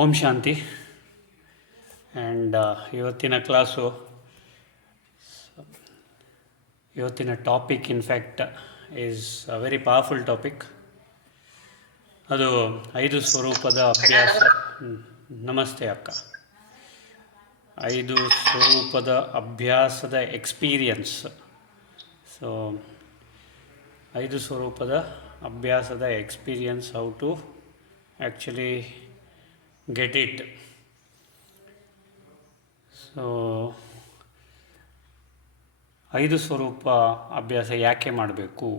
ಓಂ ಶಾಂತಿ. And ಇವತ್ತಿನ topic in fact is a very powerful topic. ಅದು 5 ಸ್ವರೂಪದ ಅಭ್ಯಾಸ. ನಮಸ್ತೆ ಅಕ್ಕ. 5 ಸ್ವರೂಪದ ಅಭ್ಯಾಸದ ಎಕ್ಸ್ಪೀರಿಯನ್ಸ್. ಸೊ 5 ಸ್ವರೂಪದ ಅಭ್ಯಾಸದ experience, how to actually get it. So 5 ಸ್ವರೂಪ ಅಭ್ಯಾಸ ಯಾಕೆ ಮಾಡಬೇಕು?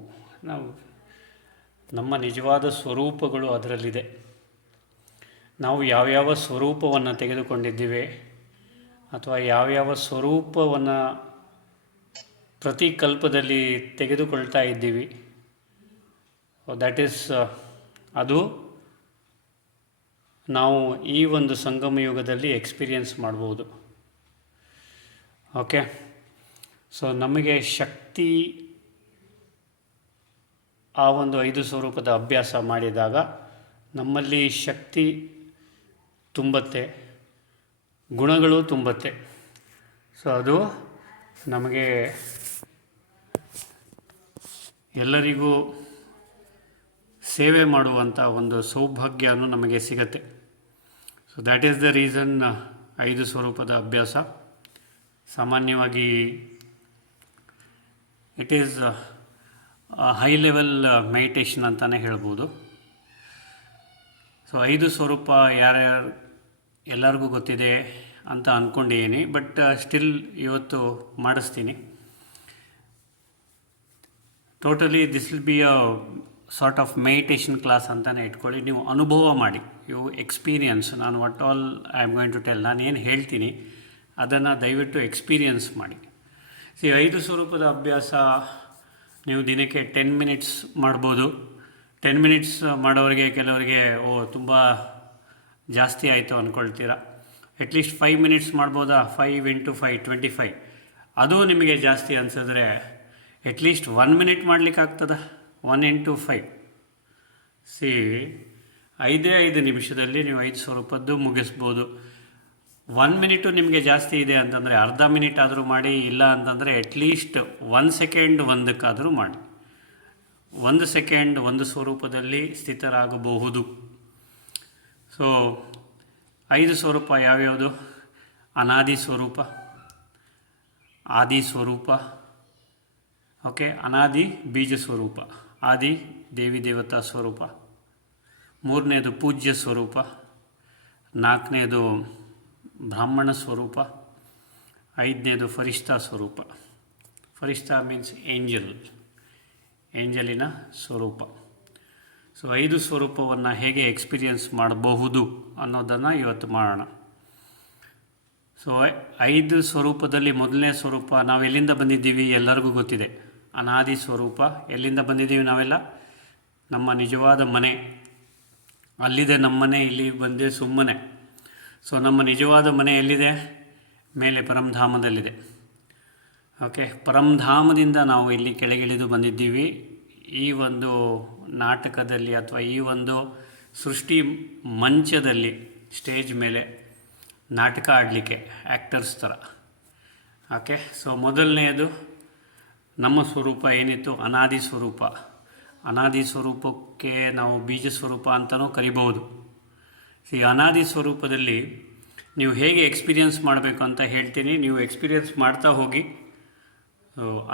ನಮ್ಮ ನಿಜವಾದ ಸ್ವರೂಪಗಳು ಅದರಲ್ಲಿದೆ. ನಾವು ಯಾವ್ಯಾವ ಸ್ವರೂಪವನ್ನು ತೆಗೆದುಕೊಂಡಿದ್ದೀವಿ ಅಥವಾ ಯಾವ್ಯಾವ ಸ್ವರೂಪವನ್ನು ಪ್ರತಿ ಕಲ್ಪದಲ್ಲಿ ತೆಗೆದುಕೊಳ್ತಾ ಇದ್ದೀವಿ, ದ್ಯಾಟ್ ಈಸ್ ಅದು ನಾವು ಈ ಒಂದು ಸಂಗಮ ಯುಗದಲ್ಲಿ ಎಕ್ಸ್ಪೀರಿಯನ್ಸ್ ಮಾಡ್ಬೋದು. ಓಕೆ, ಸೊ ನಮಗೆ ಶಕ್ತಿ ಆ ಒಂದು 5 ಸ್ವರೂಪದ ಅಭ್ಯಾಸ ಮಾಡಿದಾಗ ನಮ್ಮಲ್ಲಿ ಶಕ್ತಿ ತುಂಬತ್ತೆ, ಗುಣಗಳು ತುಂಬತ್ತೆ. ಸೊ ಅದು ನಮಗೆ ಎಲ್ಲರಿಗೂ ಸೇವೆ ಮಾಡುವಂಥ ಒಂದು ಸೌಭಾಗ್ಯನೂ ನಮಗೆ ಸಿಗತ್ತೆ. So that is the reason 5 ಸ್ವರೂಪದ ಅಭ್ಯಾಸ. ಸಾಮಾನ್ಯವಾಗಿ it is high level meditation ಅಂತಲೇ ಹೇಳ್ಬೋದು. ಸೊ 5 ಸ್ವರೂಪ ಎಲ್ಲರಿಗೂ ಗೊತ್ತಿದೆ ಅಂತ ಅಂದ್ಕೊಂಡಿದ್ದೀನಿ, ಬಟ್ ಸ್ಟಿಲ್ ಇವತ್ತು ಮಾಡಿಸ್ತೀನಿ. Totally this will be a sort of meditation class ಅಂತಲೇ ಇಟ್ಕೊಳ್ಳಿ. ನೀವು ಅನುಭವ ಮಾಡಿ, ಯು ಎಕ್ಸ್ಪೀರಿಯನ್ಸ್. ನಾನು what all I am going to tell, ನಾನು ಏನು ಹೇಳ್ತೀನಿ ಅದನ್ನು ದಯವಿಟ್ಟು ಎಕ್ಸ್ಪೀರಿಯನ್ಸ್ ಮಾಡಿ. 5 ಸ್ವರೂಪದ ಅಭ್ಯಾಸ ನೀವು ದಿನಕ್ಕೆ 10 ಮಿನಿಟ್ಸ್ ಮಾಡ್ಬೋದು. 10 ಮಿನಿಟ್ಸ್ ಮಾಡೋರಿಗೆ ಕೆಲವರಿಗೆ ತುಂಬ ಜಾಸ್ತಿ ಆಯಿತು ಅಂದ್ಕೊಳ್ತೀರ. ಅಟ್ಲೀಸ್ಟ್ 5 ಮಿನಿಟ್ಸ್ ಮಾಡ್ಬೋದಾ? 5 × 5 25. ಅದು ನಿಮಗೆ ಜಾಸ್ತಿ ಅನಿಸಿದ್ರೆ ಅಟ್ಲೀಸ್ಟ್ 1 ಮಿನಿಟ್ ಮಾಡಲಿಕ್ಕಾಗ್ತದ? 1 × 5. 5 ನಿಮಿಷದಲ್ಲಿ ನೀವು 5 ಸ್ವರೂಪದ್ದು ಮುಗಿಸ್ಬೋದು. 1 ಮಿನಿಟು ನಿಮಗೆ ಜಾಸ್ತಿ ಇದೆ ಅಂತಂದರೆ ಅರ್ಧ ಮಿನಿಟ್ ಆದರೂ ಮಾಡಿ, ಇಲ್ಲ ಅಂತಂದರೆ ಅಟ್ಲೀಸ್ಟ್ 1 ಸೆಕೆಂಡ್ ಒಂದಕ್ಕಾದರೂ ಮಾಡಿ. 1 ಸೆಕೆಂಡ್ ಒಂದು ಸ್ವರೂಪದಲ್ಲಿ ಸ್ಥಿತರಾಗಬಹುದು. ಸೊ 5 ಸ್ವರೂಪ ಯಾವ್ಯಾವುದು? ಅನಾದಿ ಸ್ವರೂಪ, ಆದಿ ಸ್ವರೂಪ, ಓಕೆ, ಅನಾದಿ ಬೀಜ ಸ್ವರೂಪ, ಆದಿ ದೇವಿ ದೇವತಾ ಸ್ವರೂಪ, 3ನೇದು ಪೂಜ್ಯ ಸ್ವರೂಪ, 4ನೇದು ಬ್ರಾಹ್ಮಣ ಸ್ವರೂಪ, 5ನೇದು ಫರಿಷ್ಠಾ ಸ್ವರೂಪ. ಫರಿಷ್ಠಾ ಮೀನ್ಸ್ ಏಂಜಲಿನ ಸ್ವರೂಪ. ಸೊ 5 ಸ್ವರೂಪವನ್ನು ಹೇಗೆ ಎಕ್ಸ್ಪೀರಿಯನ್ಸ್ ಮಾಡಬಹುದು ಅನ್ನೋದನ್ನು ಇವತ್ತು ಮಾಡೋಣ. ಸೊ 5 ಸ್ವರೂಪದಲ್ಲಿ ಮೊದಲನೇ ಸ್ವರೂಪ ನಾವು ಎಲ್ಲಿಂದ ಬಂದಿದ್ದೀವಿ ಎಲ್ಲರಿಗೂ ಗೊತ್ತಿದೆ. ಅನಾದಿ ಸ್ವರೂಪ. ಎಲ್ಲಿಂದ ಬಂದಿದ್ದೀವಿ ನಾವೆಲ್ಲ? ನಮ್ಮ ನಿಜವಾದ ಮನೆ ಅಲ್ಲಿದೆ. ನಮ್ಮ ಮನೆ ಇಲ್ಲಿ ಬಂದೆ ಸುಮ್ಮನೆ. ಸೊ ನಮ್ಮ ನಿಜವಾದ ಮನೆ ಎಲ್ಲಿದೆ? ಮೇಲೆ ಪರಂಧಾಮದಲ್ಲಿದೆ. ಓಕೆ, ಪರಂಧಾಮದಿಂದ ನಾವು ಇಲ್ಲಿ ಕೆಳಗಿಳಿದು ಬಂದಿದ್ದೀವಿ. ಈ ಒಂದು ನಾಟಕದಲ್ಲಿ ಅಥವಾ ಈ ಒಂದು ಸೃಷ್ಟಿ ಮಂಚದಲ್ಲಿ, ಸ್ಟೇಜ್ ಮೇಲೆ ನಾಟಕ ಆಡಲಿಕ್ಕೆ ಆ್ಯಕ್ಟರ್ಸ್ ಥರ. ಓಕೆ, ಸೊ ಮೊದಲನೆಯದು ನಮ್ಮ ಸ್ವರೂಪ ಏನಿತ್ತು? ಅನಾದಿ ಸ್ವರೂಪ. ಅನಾದಿ ಸ್ವರೂಪಕ್ಕೆ ನಾವು ಬೀಜ ಸ್ವರೂಪ ಅಂತಲೂ ಕರಿಬಹುದು. ಈ ಅನಾದಿ ಸ್ವರೂಪದಲ್ಲಿ ನೀವು ಹೇಗೆ ಎಕ್ಸ್ಪೀರಿಯನ್ಸ್ ಮಾಡಬೇಕು ಅಂತ ಹೇಳ್ತೀನಿ, ನೀವು ಎಕ್ಸ್ಪೀರಿಯನ್ಸ್ ಮಾಡ್ತಾ ಹೋಗಿ.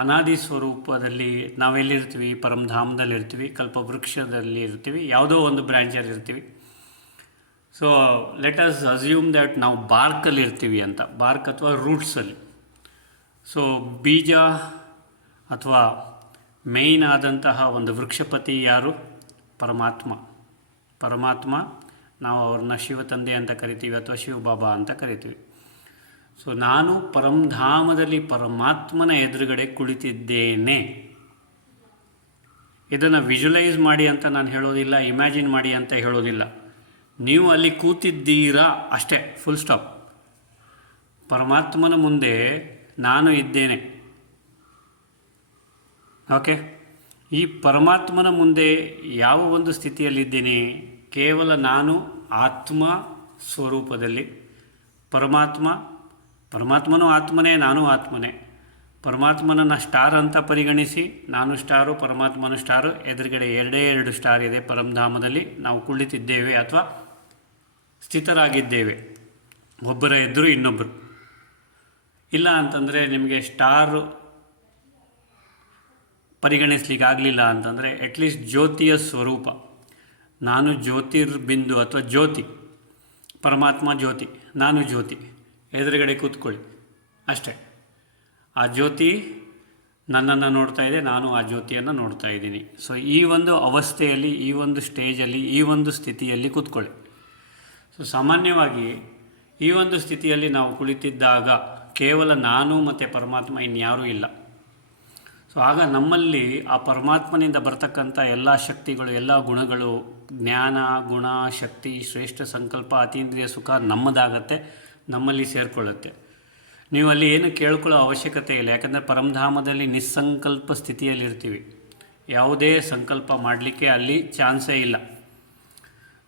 ಅನಾದಿ ಸ್ವರೂಪದಲ್ಲಿ ನಾವೆಲ್ಲಿರ್ತೀವಿ? ಪರಂಧಾಮದಲ್ಲಿರ್ತೀವಿ, ಕಲ್ಪವೃಕ್ಷದಲ್ಲಿ ಇರ್ತೀವಿ, ಯಾವುದೋ ಒಂದು ಬ್ರ್ಯಾಂಚಲ್ಲಿ ಇರ್ತೀವಿ. So let us assume that ನಾವು ಬಾರ್ಕಲ್ಲಿ ಇರ್ತೀವಿ ಅಂತ, ಬಾರ್ಕ್ ಅಥವಾ ರೂಟ್ಸಲ್ಲಿ. ಸೊ ಬೀಜ ಅಥವಾ ಮೇಯ್ನ್ ಆದಂತಹ ಒಂದು ವೃಕ್ಷಪತಿ ಯಾರು? ಪರಮಾತ್ಮ. ನಾವು ಅವ್ರನ್ನ ಶಿವತಂದೆ ಅಂತ ಕರಿತೀವಿ ಅಥವಾ ಶಿವಬಾಬಾ ಅಂತ ಕರಿತೀವಿ. ಸೊ ನಾನು ಪರಂಧಾಮದಲ್ಲಿ ಪರಮಾತ್ಮನ ಎದುರುಗಡೆ ಕುಳಿತಿದ್ದೇನೆ. ಇದನ್ನು ವಿಜುವಲೈಸ್ ಮಾಡಿ ಅಂತ ನಾನು ಹೇಳೋದಿಲ್ಲ, ಇಮ್ಯಾಜಿನ್ ಮಾಡಿ ಅಂತ ಹೇಳೋದಿಲ್ಲ. ನೀವು ಅಲ್ಲಿ ಕೂತಿದ್ದೀರಾ ಅಷ್ಟೇ, ಫುಲ್ ಸ್ಟಾಪ್. ಪರಮಾತ್ಮನ ಮುಂದೆ ನಾನು ಇದ್ದೇನೆ. ಓಕೆ, ಈ ಪರಮಾತ್ಮನ ಮುಂದೆ ಯಾವ ಒಂದು ಸ್ಥಿತಿಯಲ್ಲಿದ್ದೇನೆ? ಕೇವಲ ನಾನು ಆತ್ಮ ಸ್ವರೂಪದಲ್ಲಿ ಪರಮಾತ್ಮನೂ ಆತ್ಮನೇ, ನಾನು ಆತ್ಮನೇ. ಪರಮಾತ್ಮನನ್ನು ಸ್ಟಾರ್ ಅಂತ ಪರಿಗಣಿಸಿ ನಾನು ಸ್ಟಾರು, ಪರಮಾತ್ಮನು ಸ್ಟಾರು, ಎದುರುಗಡೆ ಎರಡು ಸ್ಟಾರ್ ಇದೆ. ಪರಮಧಾಮದಲ್ಲಿ ನಾವು ಕುಳಿತಿದ್ದೇವೆ ಅಥವಾ ಸ್ಥಿತರಾಗಿದ್ದೇವೆ, ಒಬ್ಬರ ಎದುರು ಇನ್ನೊಬ್ಬರು. ಇಲ್ಲ ಅಂತಂದರೆ ನಿಮಗೆ ಸ್ಟಾರು ಪರಿಗಣಿಸ್ಲಿಕ್ಕೆ ಆಗಲಿಲ್ಲ ಅಂತಂದರೆ ಅಟ್ಲೀಸ್ಟ್ ಜ್ಯೋತಿಯ ಸ್ವರೂಪ, ನಾನು ಜ್ಯೋತಿರ್ಬಿಂದು ಅಥವಾ ಜ್ಯೋತಿ, ಪರಮಾತ್ಮ ಜ್ಯೋತಿ, ನಾನು ಜ್ಯೋತಿ, ಎದುರುಗಡೆ ಕೂತ್ಕೊಳ್ಳಿ ಅಷ್ಟೇ. ಆ ಜ್ಯೋತಿ ನನ್ನನ್ನು ನೋಡ್ತಾ ಇದೆ, ನಾನು ಆ ಜ್ಯೋತಿಯನ್ನು ನೋಡ್ತಾ ಇದ್ದೀನಿ. ಸೊ ಈ ಒಂದು ಅವಸ್ಥೆಯಲ್ಲಿ, ಈ ಒಂದು ಸ್ಟೇಜಲ್ಲಿ, ಈ ಒಂದು ಸ್ಥಿತಿಯಲ್ಲಿ ಕೂತ್ಕೊಳ್ಳಿ. ಸೊ ಸಾಮಾನ್ಯವಾಗಿ ಈ ಒಂದು ಸ್ಥಿತಿಯಲ್ಲಿ ನಾವು ಕುಳಿತಿದ್ದಾಗ ಕೇವಲ ನಾನು ಮತ್ತು ಪರಮಾತ್ಮ ಇನ್ಯಾರೂ ಇಲ್ಲ. ಸೊ ಆಗ ನಮ್ಮಲ್ಲಿ ಆ ಪರಮಾತ್ಮನಿಂದ ಬರ್ತಕ್ಕಂಥ ಎಲ್ಲ ಶಕ್ತಿಗಳು, ಎಲ್ಲ ಗುಣಗಳು, ಜ್ಞಾನ, ಗುಣ, ಶಕ್ತಿ, ಶ್ರೇಷ್ಠ ಸಂಕಲ್ಪ, ಅತೀಂದ್ರಿಯ ಸುಖ ನಮ್ಮದಾಗತ್ತೆ, ನಮ್ಮಲ್ಲಿ ಸೇರಿಕೊಳ್ಳುತ್ತೆ. ನೀವು ಅಲ್ಲಿ ಏನು ಕೇಳ್ಕೊಳ್ಳೋ ಅವಶ್ಯಕತೆ ಇಲ್ಲ. ಯಾಕಂದರೆ ಪರಮಧಾಮದಲ್ಲಿ ನಿಸ್ಸಂಕಲ್ಪ ಸ್ಥಿತಿಯಲ್ಲಿರ್ತೀವಿ. ಯಾವುದೇ ಸಂಕಲ್ಪ ಮಾಡಲಿಕ್ಕೆ ಅಲ್ಲಿ ಚಾನ್ಸೇ ಇಲ್ಲ.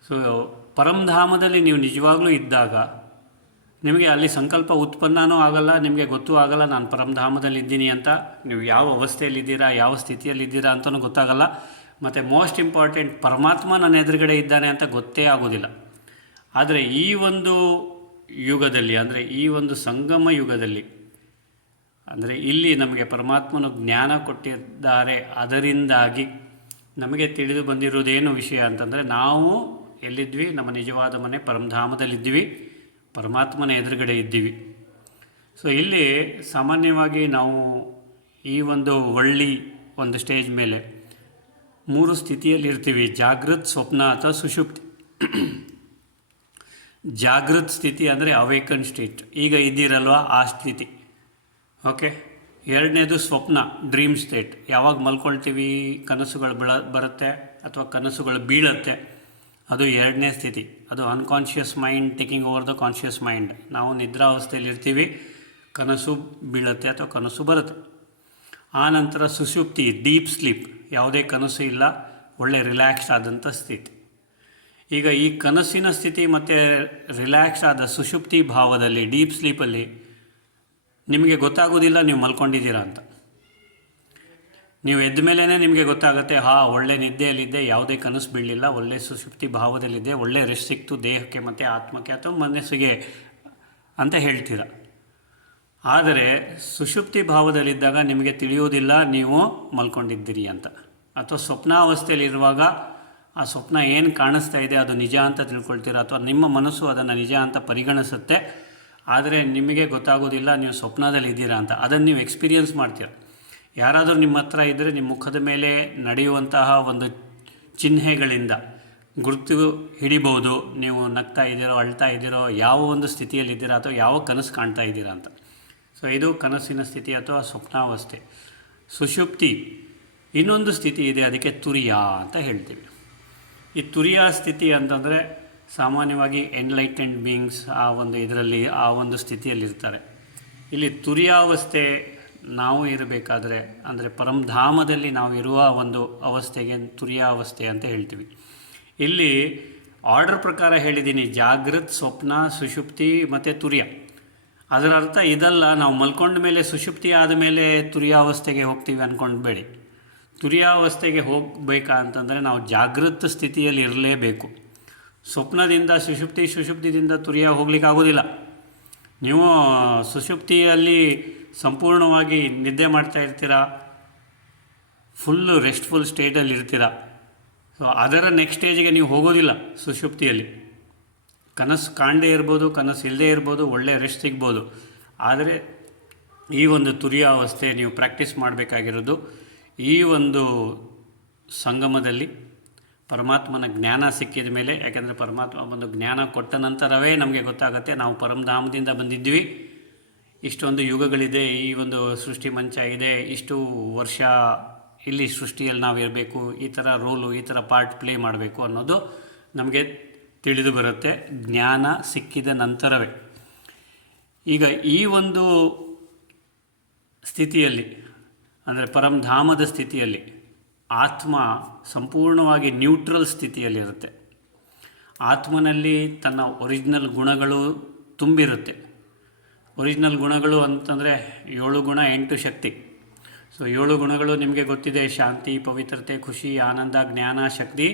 ಸೊ ಪರಮಧಾಮದಲ್ಲಿ ನೀವು ನಿಜವಾಗ್ಲೂ ಇದ್ದಾಗ ನಿಮಗೆ ಅಲ್ಲಿ ಸಂಕಲ್ಪ ಉತ್ಪನ್ನನೂ ಆಗಲ್ಲ, ನಿಮಗೆ ಗೊತ್ತೂ ಆಗಲ್ಲ ನಾನು ಪರಮಧಾಮದಲ್ಲಿ ಇದ್ದೀನಿ ಅಂತ. ನೀವು ಯಾವ ಅವಸ್ಥೆಯಲ್ಲಿದ್ದೀರಾ, ಯಾವ ಸ್ಥಿತಿಯಲ್ಲಿದ್ದೀರಾ ಅಂತಲೂ ಗೊತ್ತಾಗಲ್ಲ. ಮತ್ತು ಮೋಸ್ಟ್ ಇಂಪಾರ್ಟೆಂಟ್, ಪರಮಾತ್ಮ ನನ್ನ ಎದುರುಗಡೆ ಇದ್ದಾನೆ ಅಂತ ಗೊತ್ತೇ ಆಗೋದಿಲ್ಲ. ಆದರೆ ಈ ಒಂದು ಯುಗದಲ್ಲಿ, ಅಂದರೆ ಈ ಒಂದು ಸಂಗಮ ಯುಗದಲ್ಲಿ, ಅಂದರೆ ಇಲ್ಲಿ ನಮಗೆ ಪರಮಾತ್ಮನು ಜ್ಞಾನ ಕೊಟ್ಟಿದ್ದಾರೆ. ಅದರಿಂದಾಗಿ ನಮಗೆ ತಿಳಿದು ಬಂದಿರೋದೇನು ವಿಷಯ ಅಂತಂದರೆ, ನಾವು ಎಲ್ಲಿದ್ವಿ, ನಮ್ಮ ನಿಜವಾದ ಮನೆ ಪರಮಧಾಮದಲ್ಲಿದ್ದೀವಿ, ಪರಮಾತ್ಮನ ಎದುರುಗಡೆ ಇದ್ದೀವಿ. ಸೊ ಇಲ್ಲಿ ಸಾಮಾನ್ಯವಾಗಿ ನಾವು ಈ ಒಂದು ಒಂದು ಸ್ಟೇಜ್ ಮೇಲೆ 3 ಸ್ಥಿತಿಯಲ್ಲಿ ಇರ್ತೀವಿ: ಜಾಗೃತ್, ಸ್ವಪ್ನ ಅಥವಾ ಸುಷುಪ್ತಿ. ಜಾಗೃತ್ ಸ್ಥಿತಿ ಅಂದರೆ ಅವೇಕನ್ ಸ್ಟೇಟ್, ಈಗ ಇದ್ದೀರಲ್ವ ಆ ಸ್ಥಿತಿ. ಓಕೆ. ಎರಡನೇದು ಸ್ವಪ್ನ, ಡ್ರೀಮ್ ಸ್ಟೇಟ್. ಯಾವಾಗ ಮಲ್ಕೊಳ್ತೀವಿ, ಕನಸುಗಳು ಬರುತ್ತೆ ಅಥವಾ ಕನಸುಗಳು ಬೀಳುತ್ತೆ, ಅದು ಎರಡನೇ ಸ್ಥಿತಿ. ಅದು unconscious mind taking over the conscious mind. ನಾವು ನಿದ್ರಾವಸ್ಥೆಯಲ್ಲಿರ್ತೀವಿ, ಕನಸು ಬೀಳುತ್ತೆ ಅಥವಾ ಕನಸು ಬರುತ್ತೆ. ಆನಂತರ ಸುಷುಪ್ತಿ, ಡೀಪ್ ಸ್ಲೀಪ್, ಯಾವುದೇ ಕನಸು ಇಲ್ಲ, ಒಳ್ಳೆ ರಿಲ್ಯಾಕ್ಸ್ ಆದಂಥ ಸ್ಥಿತಿ. ಈಗ ಈ ಕನಸಿನ ಸ್ಥಿತಿ ಮತ್ತು ರಿಲ್ಯಾಕ್ಸ್ ಆದ ಸುಷುಪ್ತಿ ಭಾವದಲ್ಲಿ, ಡೀಪ್ ಸ್ಲೀಪಲ್ಲಿ ನಿಮಗೆ ಗೊತ್ತಾಗೋದಿಲ್ಲ ನೀವು ಮಲ್ಕೊಂಡಿದ್ದೀರಾ ಅಂತ. ನೀವು ಎದ್ದ ಮೇಲೇ ನಿಮಗೆ ಗೊತ್ತಾಗುತ್ತೆ, ಒಳ್ಳೆ ನಿದ್ದೆಯಲ್ಲಿದ್ದೆ, ಯಾವುದೇ ಕನಸು ಬೀಳಲಿಲ್ಲ, ಒಳ್ಳೆ ಸುಷುಪ್ತಿ ಭಾವದಲ್ಲಿದ್ದೆ, ಒಳ್ಳೆ ರೆಸ್ಟ್ ಸಿಕ್ತು ದೇಹಕ್ಕೆ ಮತ್ತು ಆತ್ಮಕ್ಕೆ ಅಥವಾ ಮನಸ್ಸಿಗೆ ಅಂತ ಹೇಳ್ತೀರ. ಆದರೆ ಸುಷುಪ್ತಿ ಭಾವದಲ್ಲಿದ್ದಾಗ ನಿಮಗೆ ತಿಳಿಯೋದಿಲ್ಲ ನೀವು ಮಲ್ಕೊಂಡಿದ್ದೀರಿ ಅಂತ. ಅಥವಾ ಸ್ವಪ್ನಾವಸ್ಥೆಯಲ್ಲಿರುವಾಗ ಆ ಸ್ವಪ್ನ ಏನು ಕಾಣಿಸ್ತಾ ಇದೆ ಅದು ನಿಜ ಅಂತ ತಿಳ್ಕೊಳ್ತೀರ, ಅಥವಾ ನಿಮ್ಮ ಮನಸ್ಸು ಅದನ್ನು ನಿಜ ಅಂತ ಪರಿಗಣಿಸುತ್ತೆ. ಆದರೆ ನಿಮಗೆ ಗೊತ್ತಾಗೋದಿಲ್ಲ ನೀವು ಸ್ವಪ್ನದಲ್ಲಿ ಇದ್ದೀರಾ ಅಂತ. ಅದನ್ನು ನೀವು ಎಕ್ಸ್ಪೀರಿಯನ್ಸ್ ಮಾಡ್ತೀರ. ಯಾರಾದರೂ ನಿಮ್ಮ ಹತ್ರ ಇದ್ದರೆ ನಿಮ್ಮ ಮುಖದ ಮೇಲೆ ನಡೆಯುವಂತಹ ಒಂದು ಚಿಹ್ನೆಗಳಿಂದ ಗುರುತು ಹಿಡಿಬೋದು ನೀವು ನಗ್ತಾ ಇದ್ದೀರೋ, ಅಳ್ತಾ ಇದ್ದೀರೋ, ಯಾವ ಒಂದು ಸ್ಥಿತಿಯಲ್ಲಿದ್ದೀರಾ ಅಥವಾ ಯಾವ ಕನಸು ಕಾಣ್ತಾ ಇದ್ದೀರಾ ಅಂತ. ಸೊ ಇದು ಕನಸಿನ ಸ್ಥಿತಿ ಅಥವಾ ಸ್ವಪ್ನಾವಸ್ಥೆ. ಸುಷುಪ್ತಿ ಇನ್ನೊಂದು ಸ್ಥಿತಿ ಇದೆ, ಅದಕ್ಕೆ ತುರಿಯ ಅಂತ ಹೇಳ್ತೀವಿ. ಈ ತುರಿಯ ಸ್ಥಿತಿ ಅಂತಂದರೆ ಸಾಮಾನ್ಯವಾಗಿ ಎನ್ಲೈಟೆಂಡ್ ಬೀಯಿಂಗ್ಸ್ ಆ ಒಂದು ಇದರಲ್ಲಿ, ಆ ಒಂದು ಸ್ಥಿತಿಯಲ್ಲಿರ್ತಾರೆ. ಇಲ್ಲಿ ತುರಿಯಾವಸ್ಥೆ ನಾವು ಇರಬೇಕಾದ್ರೆ, ಅಂದರೆ ಪರಮಧಾಮದಲ್ಲಿ ನಾವು ಇರುವ ಒಂದು ಅವಸ್ಥೆಗೆ ತುರಿಯಾವಸ್ಥೆ ಅಂತ ಹೇಳ್ತೀವಿ. ಇಲ್ಲಿ ಆರ್ಡರ್ ಪ್ರಕಾರ ಹೇಳಿದ್ದೀನಿ, ಜಾಗೃತ್, ಸ್ವಪ್ನ, ಸುಷುಪ್ತಿ ಮತ್ತು ತುರಿಯ. ಅದರ ಅರ್ಥ ಇದಲ್ಲ ನಾವು ಮಲ್ಕೊಂಡ ಮೇಲೆ ಸುಷುಪ್ತಿ ಆದ ಮೇಲೆ ತುರಿಯಾವಸ್ಥೆಗೆ ಹೋಗ್ತೀವಿ ಅಂದ್ಕೊಂಡ್ಬೇಡಿ. ತುರಿಯಾವಸ್ಥೆಗೆ ಹೋಗಬೇಕಾ ಅಂತಂದರೆ ನಾವು ಜಾಗೃತ ಸ್ಥಿತಿಯಲ್ಲಿ ಇರಲೇಬೇಕು. ಸ್ವಪ್ನದಿಂದ ಸುಷುಪ್ತಿದಿಂದ ತುರಿಯ ಹೋಗ್ಲಿಕ್ಕೆ ಆಗೋದಿಲ್ಲ. ನೀವು ಸುಷುಪ್ತಿಯಲ್ಲಿ ಸಂಪೂರ್ಣವಾಗಿ ನಿದ್ದೆ ಮಾಡ್ತಾ ಇರ್ತೀರ, ಫುಲ್ಲು ರೆಸ್ಟ್ಫುಲ್ ಸ್ಟೇಟಲ್ಲಿ ಇರ್ತೀರ. ಸೊ ಅದರ ನೆಕ್ಸ್ಟ್ ಸ್ಟೇಜಿಗೆ ನೀವು ಹೋಗೋದಿಲ್ಲ. ಸುಷುಪ್ತಿಯಲ್ಲಿ ಕನಸು ಕಾಣದೇ ಇರ್ಬೋದು, ಕನಸು ಇಲ್ಲದೇ ಇರ್ಬೋದು, ಒಳ್ಳೆ ರೆಸ್ಟ್ ಸಿಗ್ಬೋದು. ಆದರೆ ಈ ಒಂದು ತುರಿಯಾವಸ್ಥೆ ನೀವು ಪ್ರಾಕ್ಟೀಸ್ ಮಾಡಬೇಕಾಗಿರೋದು ಈ ಒಂದು ಸಂಗಮದಲ್ಲಿ ಪರಮಾತ್ಮನ ಜ್ಞಾನ ಸಿಕ್ಕಿದ ಮೇಲೆ. ಯಾಕೆಂದರೆ ಪರಮಾತ್ಮ ಒಂದು ಜ್ಞಾನ ಕೊಟ್ಟ ನಂತರವೇ ನಮಗೆ ಗೊತ್ತಾಗುತ್ತೆ ನಾವು ಪರಮಧಾಮದಿಂದ ಬಂದಿದ್ವಿ, ಇಷ್ಟೊಂದು ಯುಗಗಳಿದೆ, ಈ ಒಂದು ಸೃಷ್ಟಿ ಮಂಚ ಇದೆ, ಇಷ್ಟು ವರ್ಷ ಇಲ್ಲಿ ಸೃಷ್ಟಿಯಲ್ಲಿ ನಾವು ಇರಬೇಕು, ಈ ಥರ ರೋಲು, ಈ ಥರ ಪಾರ್ಟ್ ಪ್ಲೇ ಮಾಡಬೇಕು ಅನ್ನೋದು ನಮಗೆ ತಿಳಿದು ಬರುತ್ತೆ ಜ್ಞಾನ ಸಿಕ್ಕಿದ ನಂತರವೇ. ಈಗ ಈ ಒಂದು ಸ್ಥಿತಿಯಲ್ಲಿ, ಅಂದರೆ ಪರಮಧಾಮದ ಸ್ಥಿತಿಯಲ್ಲಿ ಆತ್ಮ ಸಂಪೂರ್ಣವಾಗಿ ನ್ಯೂಟ್ರಲ್ ಸ್ಥಿತಿಯಲ್ಲಿರುತ್ತೆ. ಆತ್ಮನಲ್ಲಿ ತನ್ನ ಒರಿಜಿನಲ್ ಗುಣಗಳು ತುಂಬಿರುತ್ತೆ. ಒರಿಜಿನಲ್ ಗುಣಗಳು ಅಂತಂದರೆ 7 ಗುಣ 8 ಶಕ್ತಿ. ಸೊ 7 ಗುಣಗಳು ನಿಮಗೆ ಗೊತ್ತಿದೆ: ಶಾಂತಿ, ಪವಿತ್ರತೆ, ಖುಷಿ, ಆನಂದ, ಜ್ಞಾನ, ಶಕ್ತಿ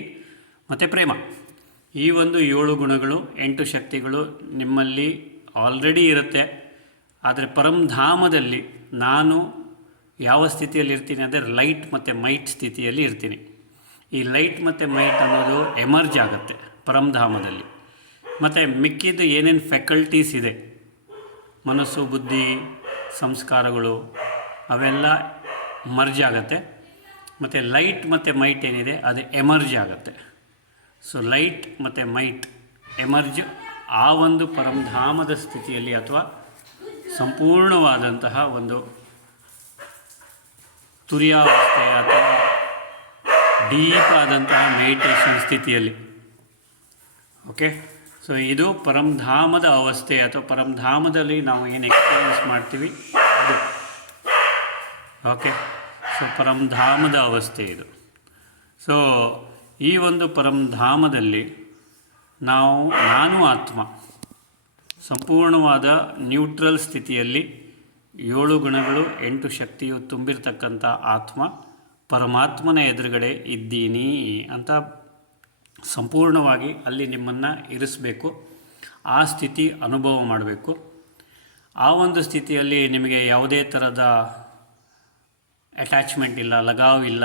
ಮತ್ತು ಪ್ರೇಮ. ಈ ಒಂದು 7 ಗುಣಗಳು 8 ಶಕ್ತಿಗಳು ನಿಮ್ಮಲ್ಲಿ ಆಲ್ರೆಡಿ ಇರುತ್ತೆ. ಆದರೆ ಪರಂಧಾಮದಲ್ಲಿ ನಾನು ಯಾವ ಸ್ಥಿತಿಯಲ್ಲಿ ಇರ್ತೀನಿ ಅಂದರೆ ಲೈಟ್ ಮತ್ತು ಮೈಟ್ ಸ್ಥಿತಿಯಲ್ಲಿ ಇರ್ತೀನಿ. ಈ ಲೈಟ್ ಮತ್ತು ಮೈಟ್ ಅನ್ನೋದು ಎಮರ್ಜ್ ಆಗುತ್ತೆ ಪರಂಧಾಮದಲ್ಲಿ. ಮತ್ತು ಮಿಕ್ಕಿದ ಏನೇನು ಫ್ಯಾಕಲ್ಟೀಸ್ ಇದೆ, ಮನಸ್ಸು, ಬುದ್ಧಿ, ಸಂಸ್ಕಾರಗಳು, ಅವೆಲ್ಲ ಮರ್ಜ್ ಆಗುತ್ತೆ. ಮತ್ತು ಲೈಟ್ ಮತ್ತು ಮೈಟ್ ಏನಿದೆ ಅದು ಎಮರ್ಜ್ ಆಗುತ್ತೆ. ಸೊ ಲೈಟ್ ಮತ್ತು ಮೈಟ್ ಎಮರ್ಜ್ ಆ ಒಂದು ಪರಂಧಾಮದ ಸ್ಥಿತಿಯಲ್ಲಿ ಅಥವಾ ಸಂಪೂರ್ಣವಾದಂತಹ ಒಂದು ತುರ್ಯಾವಸ್ಥೆ ಅಥವಾ ಡೀಪ್ ಆದಂತಹ ಮೆಡಿಟೇಷನ್ ಸ್ಥಿತಿಯಲ್ಲಿ. ಓಕೆ, ಸೊ ಇದು ಪರಂಧಾಮದ ಅವಸ್ಥೆ ಅಥವಾ ಪರಂಧಾಮದಲ್ಲಿ ನಾವು ಏನು ಎಕ್ಸ್ಪೀರಿಯನ್ಸ್ ಮಾಡ್ತೀವಿ ಅದು. ಓಕೆ, ಸೊ ಪರಂಧಾಮದ ಅವಸ್ಥೆ ಇದು. ಸೊ ಈ ಒಂದು ಪರಂಧಾಮದಲ್ಲಿ ನಾನು ಆತ್ಮ ಸಂಪೂರ್ಣವಾದ ನ್ಯೂಟ್ರಲ್ ಸ್ಥಿತಿಯಲ್ಲಿ 7 ಗುಣಗಳು 8 ಶಕ್ತಿಯು ತುಂಬಿರ್ತಕ್ಕಂಥ ಆತ್ಮ ಪರಮಾತ್ಮನ ಎದುರುಗಡೆ ಇದ್ದೀನಿ ಅಂತ ಸಂಪೂರ್ಣವಾಗಿ ಅಲ್ಲಿ ನಿಮ್ಮನ್ನು ಇರಿಸಬೇಕು. ಆ ಸ್ಥಿತಿ ಅನುಭವ ಮಾಡಬೇಕು. ಆ ಒಂದು ಸ್ಥಿತಿಯಲ್ಲಿ ನಿಮಗೆ ಯಾವುದೇ ಥರದ ಅಟ್ಯಾಚ್ಮೆಂಟ್ ಇಲ್ಲ, ಲಗಾವ್ ಇಲ್ಲ,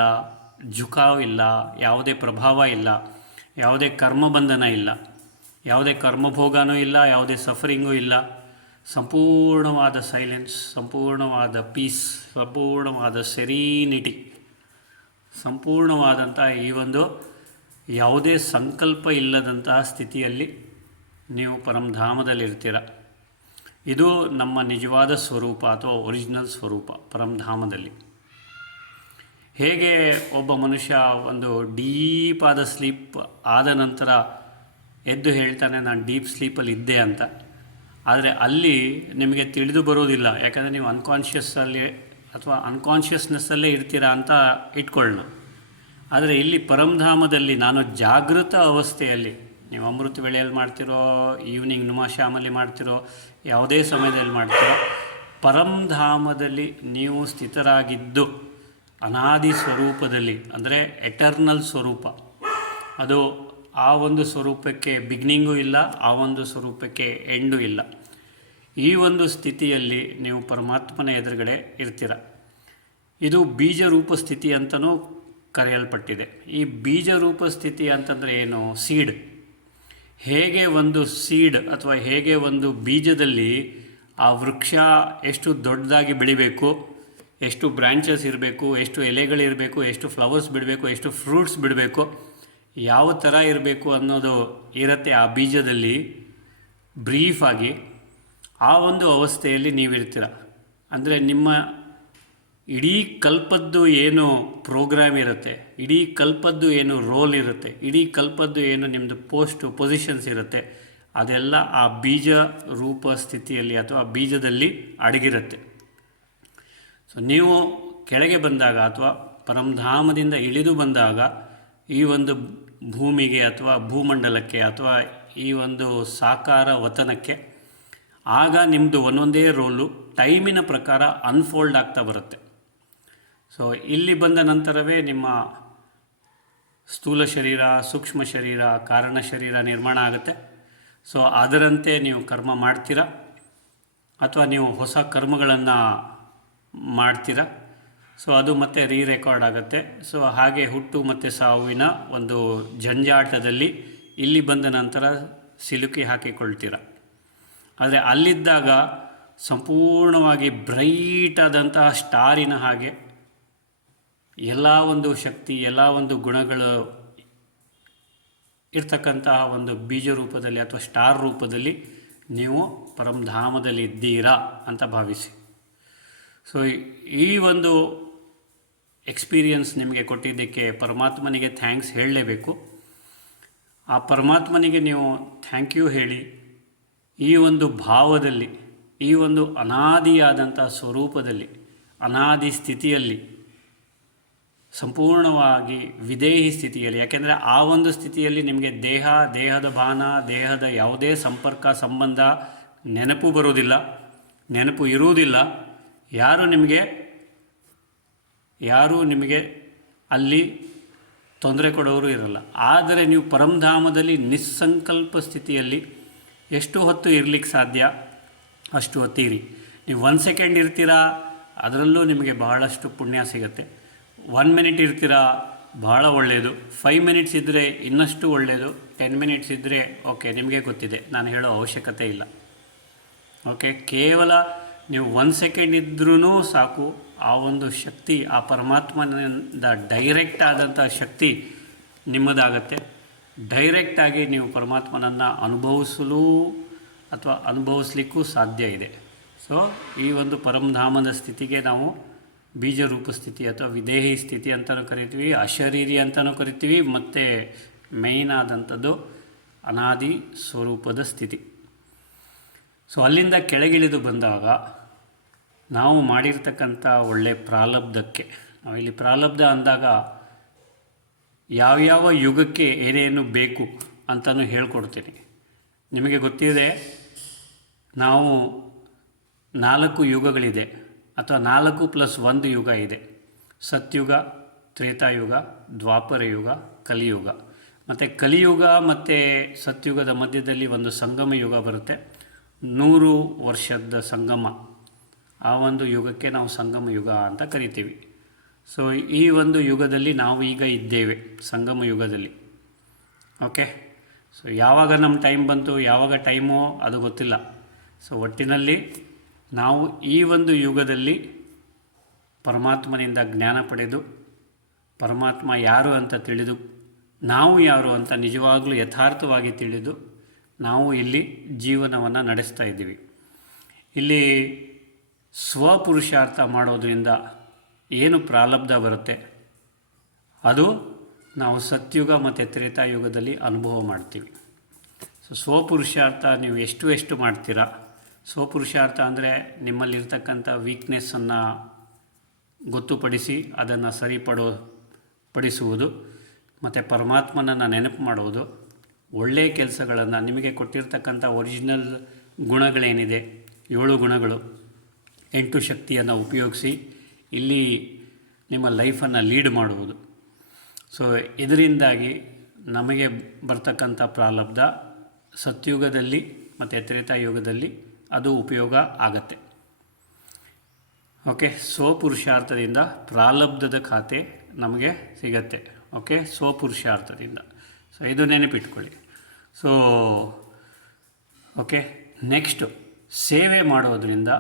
ಝುಕಾವ್ ಇಲ್ಲ, ಯಾವುದೇ ಪ್ರಭಾವ ಇಲ್ಲ, ಯಾವುದೇ ಕರ್ಮಬಂಧನ ಇಲ್ಲ, ಯಾವುದೇ ಕರ್ಮಭೋಗನೂ ಇಲ್ಲ, ಯಾವುದೇ ಸಫರಿಂಗೂ ಇಲ್ಲ. ಸಂಪೂರ್ಣವಾದ ಸೈಲೆನ್ಸ್, ಸಂಪೂರ್ಣವಾದ ಪೀಸ್, ಸಂಪೂರ್ಣವಾದ ಸೆರೀನಿಟಿ, ಸಂಪೂರ್ಣವಾದಂಥ ಈ ಒಂದು ಯಾವುದೇ ಸಂಕಲ್ಪ ಇಲ್ಲದಂತಹ ಸ್ಥಿತಿಯಲ್ಲಿ ನೀವು ಪರಂಧಾಮದಲ್ಲಿರ್ತೀರ. ಇದು ನಮ್ಮ ನಿಜವಾದ ಸ್ವರೂಪ ಅಥವಾ ಒರಿಜಿನಲ್ ಸ್ವರೂಪ ಪರಂಧಾಮದಲ್ಲಿ. ಹೇಗೆ ಒಬ್ಬ ಮನುಷ್ಯ ಒಂದು ಡೀಪಾದ ಸ್ಲೀಪ್ ಆದ ನಂತರ ಎದ್ದು ಹೇಳ್ತಾನೆ ನಾನು ಡೀಪ್ ಸ್ಲೀಪಲ್ಲಿ ಇದ್ದೆ ಅಂತ, ಆದರೆ ಅಲ್ಲಿ ನಿಮಗೆ ತಿಳಿದು ಬರೋದಿಲ್ಲ. ಯಾಕಂದರೆ ನೀವು ಅನ್ಕಾನ್ಷಿಯಸ್ಸಲ್ಲಿ ಅಥವಾ ಅನ್ಕಾನ್ಷಿಯಸ್ನೆಸ್ಸಲ್ಲೇ ಇರ್ತೀರಾ ಅಂತ ಇಟ್ಕೊಳ್ಳೋಣ. ಆದರೆ ಇಲ್ಲಿ ಪರಂಧಾಮದಲ್ಲಿ ನಾನು ಜಾಗೃತ ಅವಸ್ಥೆಯಲ್ಲಿ, ನೀವು ಅಮೃತ ವೇಳೆಯಲ್ಲಿ ಮಾಡ್ತಿರೋ, ಈವ್ನಿಂಗ್ ನುಮಾಶ್ಯಾಮಲ್ಲಿ ಮಾಡ್ತಿರೋ, ಯಾವುದೇ ಸಮಯದಲ್ಲಿ ಮಾಡ್ತಿರೋ, ಪರಂಧಾಮದಲ್ಲಿ ನೀವು ಸ್ಥಿತರಾಗಿದ್ದು ಅನಾದಿ ಸ್ವರೂಪದಲ್ಲಿ, ಅಂದರೆ ಎಟರ್ನಲ್ ಸ್ವರೂಪ. ಅದು ಆ ಒಂದು ಸ್ವರೂಪಕ್ಕೆ ಬಿಗಿನಿಂಗೂ ಇಲ್ಲ, ಆ ಒಂದು ಸ್ವರೂಪಕ್ಕೆ ಎಂಡೂ ಇಲ್ಲ. ಈ ಒಂದು ಸ್ಥಿತಿಯಲ್ಲಿ ನೀವು ಪರಮಾತ್ಮನ ಎದುರುಗಡೆ ಇರ್ತೀರ. ಇದು ಬೀಜರೂಪ ಸ್ಥಿತಿ ಅಂತಲೂ ಕರೆಯಲ್ಪಟ್ಟಿದೆ. ಈ ಬೀಜರೂಪ ಸ್ಥಿತಿ ಅಂತಂದರೆ ಏನು? ಸೀಡ್. ಹೇಗೆ ಒಂದು ಸೀಡ್ ಅಥವಾ ಹೇಗೆ ಒಂದು ಬೀಜದಲ್ಲಿ ಆ ವೃಕ್ಷ ಎಷ್ಟು ದೊಡ್ಡದಾಗಿ ಬೆಳಿಬೇಕು, ಎಷ್ಟು ಬ್ರ್ಯಾಂಚಸ್ ಇರಬೇಕು, ಎಷ್ಟು ಎಲೆಗಳಿರಬೇಕು, ಎಷ್ಟು ಫ್ಲವರ್ಸ್ ಬಿಡಬೇಕು, ಎಷ್ಟು ಫ್ರೂಟ್ಸ್ ಬಿಡಬೇಕು, ಯಾವ ಥರ ಇರಬೇಕು ಅನ್ನೋದು ಇರುತ್ತೆ ಆ ಬೀಜದಲ್ಲಿ ಬ್ರೀಫಾಗಿ. ಆ ಒಂದು ಅವಸ್ಥೆಯಲ್ಲಿ ನೀವಿರ್ತೀರ. ಅಂದರೆ ನಿಮ್ಮ ಇಡೀ ಕಲ್ಪದ್ದು ಏನು ಪ್ರೋಗ್ರಾಮ್ ಇರುತ್ತೆ, ಇಡೀ ಕಲ್ಪದ್ದು ಏನು ರೋಲ್ ಇರುತ್ತೆ, ಇಡೀ ಕಲ್ಪದ್ದು ಏನು ನಿಮ್ಮದು ಪೊಸಿಷನ್ಸ್ ಇರುತ್ತೆ, ಅದೆಲ್ಲ ಆ ಬೀಜ ರೂಪ ಸ್ಥಿತಿಯಲ್ಲಿ ಅಥವಾ ಬೀಜದಲ್ಲಿ ಅಡಗಿರುತ್ತೆ. ಸೊ ನೀವು ಕೆಳಗೆ ಬಂದಾಗ ಅಥವಾ ಪರಂಧಾಮದಿಂದ ಇಳಿದು ಬಂದಾಗ ಈ ಒಂದು ಭೂಮಿಗೆ ಅಥವಾ ಭೂಮಂಡಲಕ್ಕೆ ಅಥವಾ ಈ ಒಂದು ಸಾಕಾರ ವತನಕ್ಕೆ, ಆಗ ನಿಮ್ಮದು ಒಂದೊಂದೇ ರೋಲು ಟೈಮಿನ ಪ್ರಕಾರ ಅನ್ಫೋಲ್ಡ್ ಆಗ್ತಾ ಬರುತ್ತೆ. ಸೊ ಇಲ್ಲಿ ಬಂದ ನಂತರವೇ ನಿಮ್ಮ ಸ್ಥೂಲ ಶರೀರ, ಸೂಕ್ಷ್ಮ ಶರೀರ, ಕಾರಣ ಶರೀರ ನಿರ್ಮಾಣ ಆಗುತ್ತೆ. ಸೊ ಅದರಂತೆ ನೀವು ಕರ್ಮ ಮಾಡ್ತೀರಾ ಅಥವಾ ನೀವು ಹೊಸ ಕರ್ಮಗಳನ್ನು ಮಾಡ್ತೀರಾ. ಸೊ ಅದು ಮತ್ತೆ ರೆಕಾರ್ಡ್ ಆಗುತ್ತೆ. ಸೊ ಹಾಗೆ ಹುಟ್ಟು ಮತ್ತು ಸಾವಿನ ಒಂದು ಜಂಜಾಟದಲ್ಲಿ ಇಲ್ಲಿ ಬಂದ ನಂತರ ಸಿಲುಕಿ ಹಾಕಿಕೊಳ್ತೀರ. ಆದರೆ ಅಲ್ಲಿದ್ದಾಗ ಸಂಪೂರ್ಣವಾಗಿ ಬ್ರೈಟ್ ಆದಂತಹ ಸ್ಟಾರಿನ ಹಾಗೆ ಎಲ್ಲ ಒಂದು ಶಕ್ತಿ, ಎಲ್ಲ ಒಂದು ಗುಣಗಳು ಇರ್ತಕ್ಕಂತಹ ಒಂದು ಬೀಜ ರೂಪದಲ್ಲಿ ಅಥವಾ ಸ್ಟಾರ್ ರೂಪದಲ್ಲಿ ನೀವು ಪರಂಧಾಮದಲ್ಲಿ ಇದ್ದೀರಾ ಅಂತ ಭಾವಿಸಿ. ಸೊ ಈ ಒಂದು ಎಕ್ಸ್ಪೀರಿಯನ್ಸ್ ನಿಮಗೆ ಕೊಟ್ಟಿದ್ದಕ್ಕೆ ಪರಮಾತ್ಮನಿಗೆ ಥ್ಯಾಂಕ್ಸ್ ಹೇಳಲೇಬೇಕು. ಆ ಪರಮಾತ್ಮನಿಗೆ ನೀವು ಥ್ಯಾಂಕ್ ಯು ಹೇಳಿ ಈ ಒಂದು ಭಾವದಲ್ಲಿ, ಈ ಒಂದು ಅನಾದಿಯಾದಂಥ ಸ್ವರೂಪದಲ್ಲಿ, ಅನಾದಿ ಸ್ಥಿತಿಯಲ್ಲಿ ಸಂಪೂರ್ಣವಾಗಿ ವಿದೇಹಿ ಸ್ಥಿತಿಯಲ್ಲಿ, ಯಾಕೆಂದರೆ ಆ ಒಂದು ಸ್ಥಿತಿಯಲ್ಲಿ ನಿಮಗೆ ದೇಹದ ಭಾನ, ದೇಹದ ಯಾವುದೇ ಸಂಪರ್ಕ ಸಂಬಂಧ ನೆನಪು ಬರುವುದಿಲ್ಲ, ನೆನಪು ಇರುವುದಿಲ್ಲ. ಯಾರೂ ನಿಮಗೆ ಅಲ್ಲಿ ತೊಂದರೆ ಕೊಡೋರು ಇರಲ್ಲ. ಆದರೆ ನೀವು ಪರಮಧಾಮದಲ್ಲಿ ನಿಸ್ಸಂಕಲ್ಪ ಸ್ಥಿತಿಯಲ್ಲಿ ಎಷ್ಟು ಹೊತ್ತು ಇರಲಿಕ್ಕೆ ಸಾಧ್ಯ ಅಷ್ಟು ಹೊತ್ತು ಇರಿ. ನೀವು 1 ಸೆಕೆಂಡ್ ಇರ್ತೀರಾ, ಅದರಲ್ಲೂ ನಿಮಗೆ ಬಹಳಷ್ಟು ಪುಣ್ಯ ಸಿಗುತ್ತೆ. 1 ಮಿನಿಟ್ ಇರ್ತೀರಾ, ಭಾಳ ಒಳ್ಳೆಯದು. 5 ಮಿನಿಟ್ಸ್ ಇದ್ದರೆ ಇನ್ನಷ್ಟು ಒಳ್ಳೆಯದು. 10 ಮಿನಿಟ್ಸ್ ಇದ್ದರೆ ಓಕೆ, ನಿಮಗೆ ಗೊತ್ತಿದೆ, ನಾನು ಹೇಳೋ ಅವಶ್ಯಕತೆ ಇಲ್ಲ. ಓಕೆ, ಕೇವಲ ನೀವು 1 ಸೆಕೆಂಡ್ ಇದ್ರೂ ಸಾಕು, ಆ ಒಂದು ಶಕ್ತಿ, ಆ ಪರಮಾತ್ಮನಿಂದ ಡೈರೆಕ್ಟ್ ಆದಂಥ ಶಕ್ತಿ ನಿಮ್ಮದಾಗತ್ತೆ. ಡೈರೆಕ್ಟಾಗಿ ನೀವು ಪರಮಾತ್ಮನನ್ನು ಅನುಭವಿಸ್ಲಿಕ್ಕೂ ಸಾಧ್ಯ ಇದೆ. ಸೊ ಈ ಒಂದು ಪರಮಧಾಮದ ಸ್ಥಿತಿಗೆ ನಾವು ಬೀಜರೂಪ ಸ್ಥಿತಿ ಅಥವಾ ವಿದೇಹಿ ಸ್ಥಿತಿ ಅಂತಲೂ ಕರಿತೀವಿ, ಅಶರೀರಿ ಅಂತಲೂ ಕರಿತೀವಿ, ಮತ್ತು ಮೇಯ್ನ್ ಆದಂಥದ್ದು ಅನಾದಿ ಸ್ವರೂಪದ ಸ್ಥಿತಿ. ಸೊ ಅಲ್ಲಿಂದ ಕೆಳಗಿಳಿದು ಬಂದಾಗ ನಾವು ಮಾಡಿರ್ತಕ್ಕಂಥ ಒಳ್ಳೆಯ ಪ್ರಾರಬ್ಧಕ್ಕೆ, ನಾವಿಲ್ಲಿ ಪ್ರಾರಬ್ಧ ಅಂದಾಗ ಯಾವ್ಯಾವ ಯುಗಕ್ಕೆ ಏನೇನು ಬೇಕು ಅಂತಲೂ ಹೇಳ್ಕೊಡ್ತೀನಿ. ನಿಮಗೆ ಗೊತ್ತಿದೆ, ನಾವು 4 ಯುಗಗಳಿದೆ ಅಥವಾ 4+1 ಯುಗ ಇದೆ. ಸತ್ಯುಗ, ತ್ರೇತಾಯುಗ, ದ್ವಾಪರ ಯುಗ, ಕಲಿಯುಗ. ಮತ್ತು ಕಲಿಯುಗ ಮತ್ತು ಸತ್ಯುಗದ ಮಧ್ಯದಲ್ಲಿ ಒಂದು ಸಂಗಮ ಯುಗ ಬರುತ್ತೆ, 100 ವರ್ಷದ ಸಂಗಮ. ಆ ಒಂದು ಯುಗಕ್ಕೆ ನಾವು ಸಂಗಮ ಯುಗ ಅಂತ ಕರಿತೀವಿ. ಸೊ ಈ ಒಂದು ಯುಗದಲ್ಲಿ ನಾವು ಈಗ ಇದ್ದೇವೆ, ಸಂಗಮ ಯುಗದಲ್ಲಿ. ಓಕೆ, ಸೊ ಯಾವಾಗ ನಮ್ಮ ಟೈಮ್ ಬಂತು, ಯಾವಾಗ ಟೈಮೋ ಅದು ಗೊತ್ತಿಲ್ಲ. ಸೊ ಒಟ್ಟಿನಲ್ಲಿ ನಾವು ಈ ಒಂದು ಯುಗದಲ್ಲಿ ಪರಮಾತ್ಮನಿಂದ ಜ್ಞಾನ ಪಡೆದು, ಪರಮಾತ್ಮ ಯಾರು ಅಂತ ತಿಳಿದು, ನಾವು ಯಾರು ಅಂತ ನಿಜವಾಗಲೂ ಯಥಾರ್ಥವಾಗಿ ತಿಳಿದು ನಾವು ಇಲ್ಲಿ ಜೀವನವನ್ನು ನಡೆಸ್ತಾ ಇದ್ದೀವಿ. ಇಲ್ಲಿ ಸ್ವಪುರುಷಾರ್ಥ ಮಾಡೋದರಿಂದ ಏನು ಪ್ರಾರಬ್ಧ ಬರುತ್ತೆ ಅದು ನಾವು ಸತ್ಯುಗ ಮತ್ತು ತ್ರೇತಾಯುಗದಲ್ಲಿ ಅನುಭವ ಮಾಡ್ತೀವಿ. ಸೊ ಸ್ವಪುರುಷಾರ್ಥ ನೀವು ಎಷ್ಟು ಮಾಡ್ತೀರಾ. ಸ್ವಪುರುಷಾರ್ಥ ಅಂದರೆ ನಿಮ್ಮಲ್ಲಿರ್ತಕ್ಕಂಥ ವೀಕ್ನೆಸ್ಸನ್ನು ಗೊತ್ತುಪಡಿಸಿ ಅದನ್ನು ಪಡಿಸುವುದು, ಮತ್ತು ಪರಮಾತ್ಮನನ್ನು ನೆನಪು ಮಾಡುವುದು, ಒಳ್ಳೆಯ ಕೆಲಸಗಳನ್ನು, ನಿಮಗೆ ಕೊಟ್ಟಿರ್ತಕ್ಕಂಥ ಒರಿಜಿನಲ್ ಗುಣಗಳೇನಿದೆ 7 ಗುಣಗಳು, 8 ಶಕ್ತಿಯನ್ನು ಉಪಯೋಗಿಸಿ ಇಲ್ಲಿ ನಿಮ್ಮ ಲೈಫನ್ನು ಲೀಡ್ ಮಾಡುವುದು. ಸೊ ಇದರಿಂದಾಗಿ ನಮಗೆ ಬರ್ತಕ್ಕಂಥ ಪ್ರಾರಬ್ಧ ಸತ್ಯುಗದಲ್ಲಿ ಮತ್ತು ತ್ರೇತಾಯುಗದಲ್ಲಿ ಅದು ಉಪಯೋಗ ಆಗತ್ತೆ. ಓಕೆ, ಸ್ವಪುರುಷಾರ್ಥದಿಂದ ಪ್ರಾರಬ್ಧದ ಖಾತೆ ನಮಗೆ ಸಿಗತ್ತೆ. ಓಕೆ, ಸ್ವಪುರುಷಾರ್ಥದಿಂದ. ಸೊ ಇದು ನೆನಪಿಟ್ಕೊಳ್ಳಿ. ಸೊ ಓಕೆ, ನೆಕ್ಸ್ಟು ಸೇವೆ ಮಾಡೋದರಿಂದ,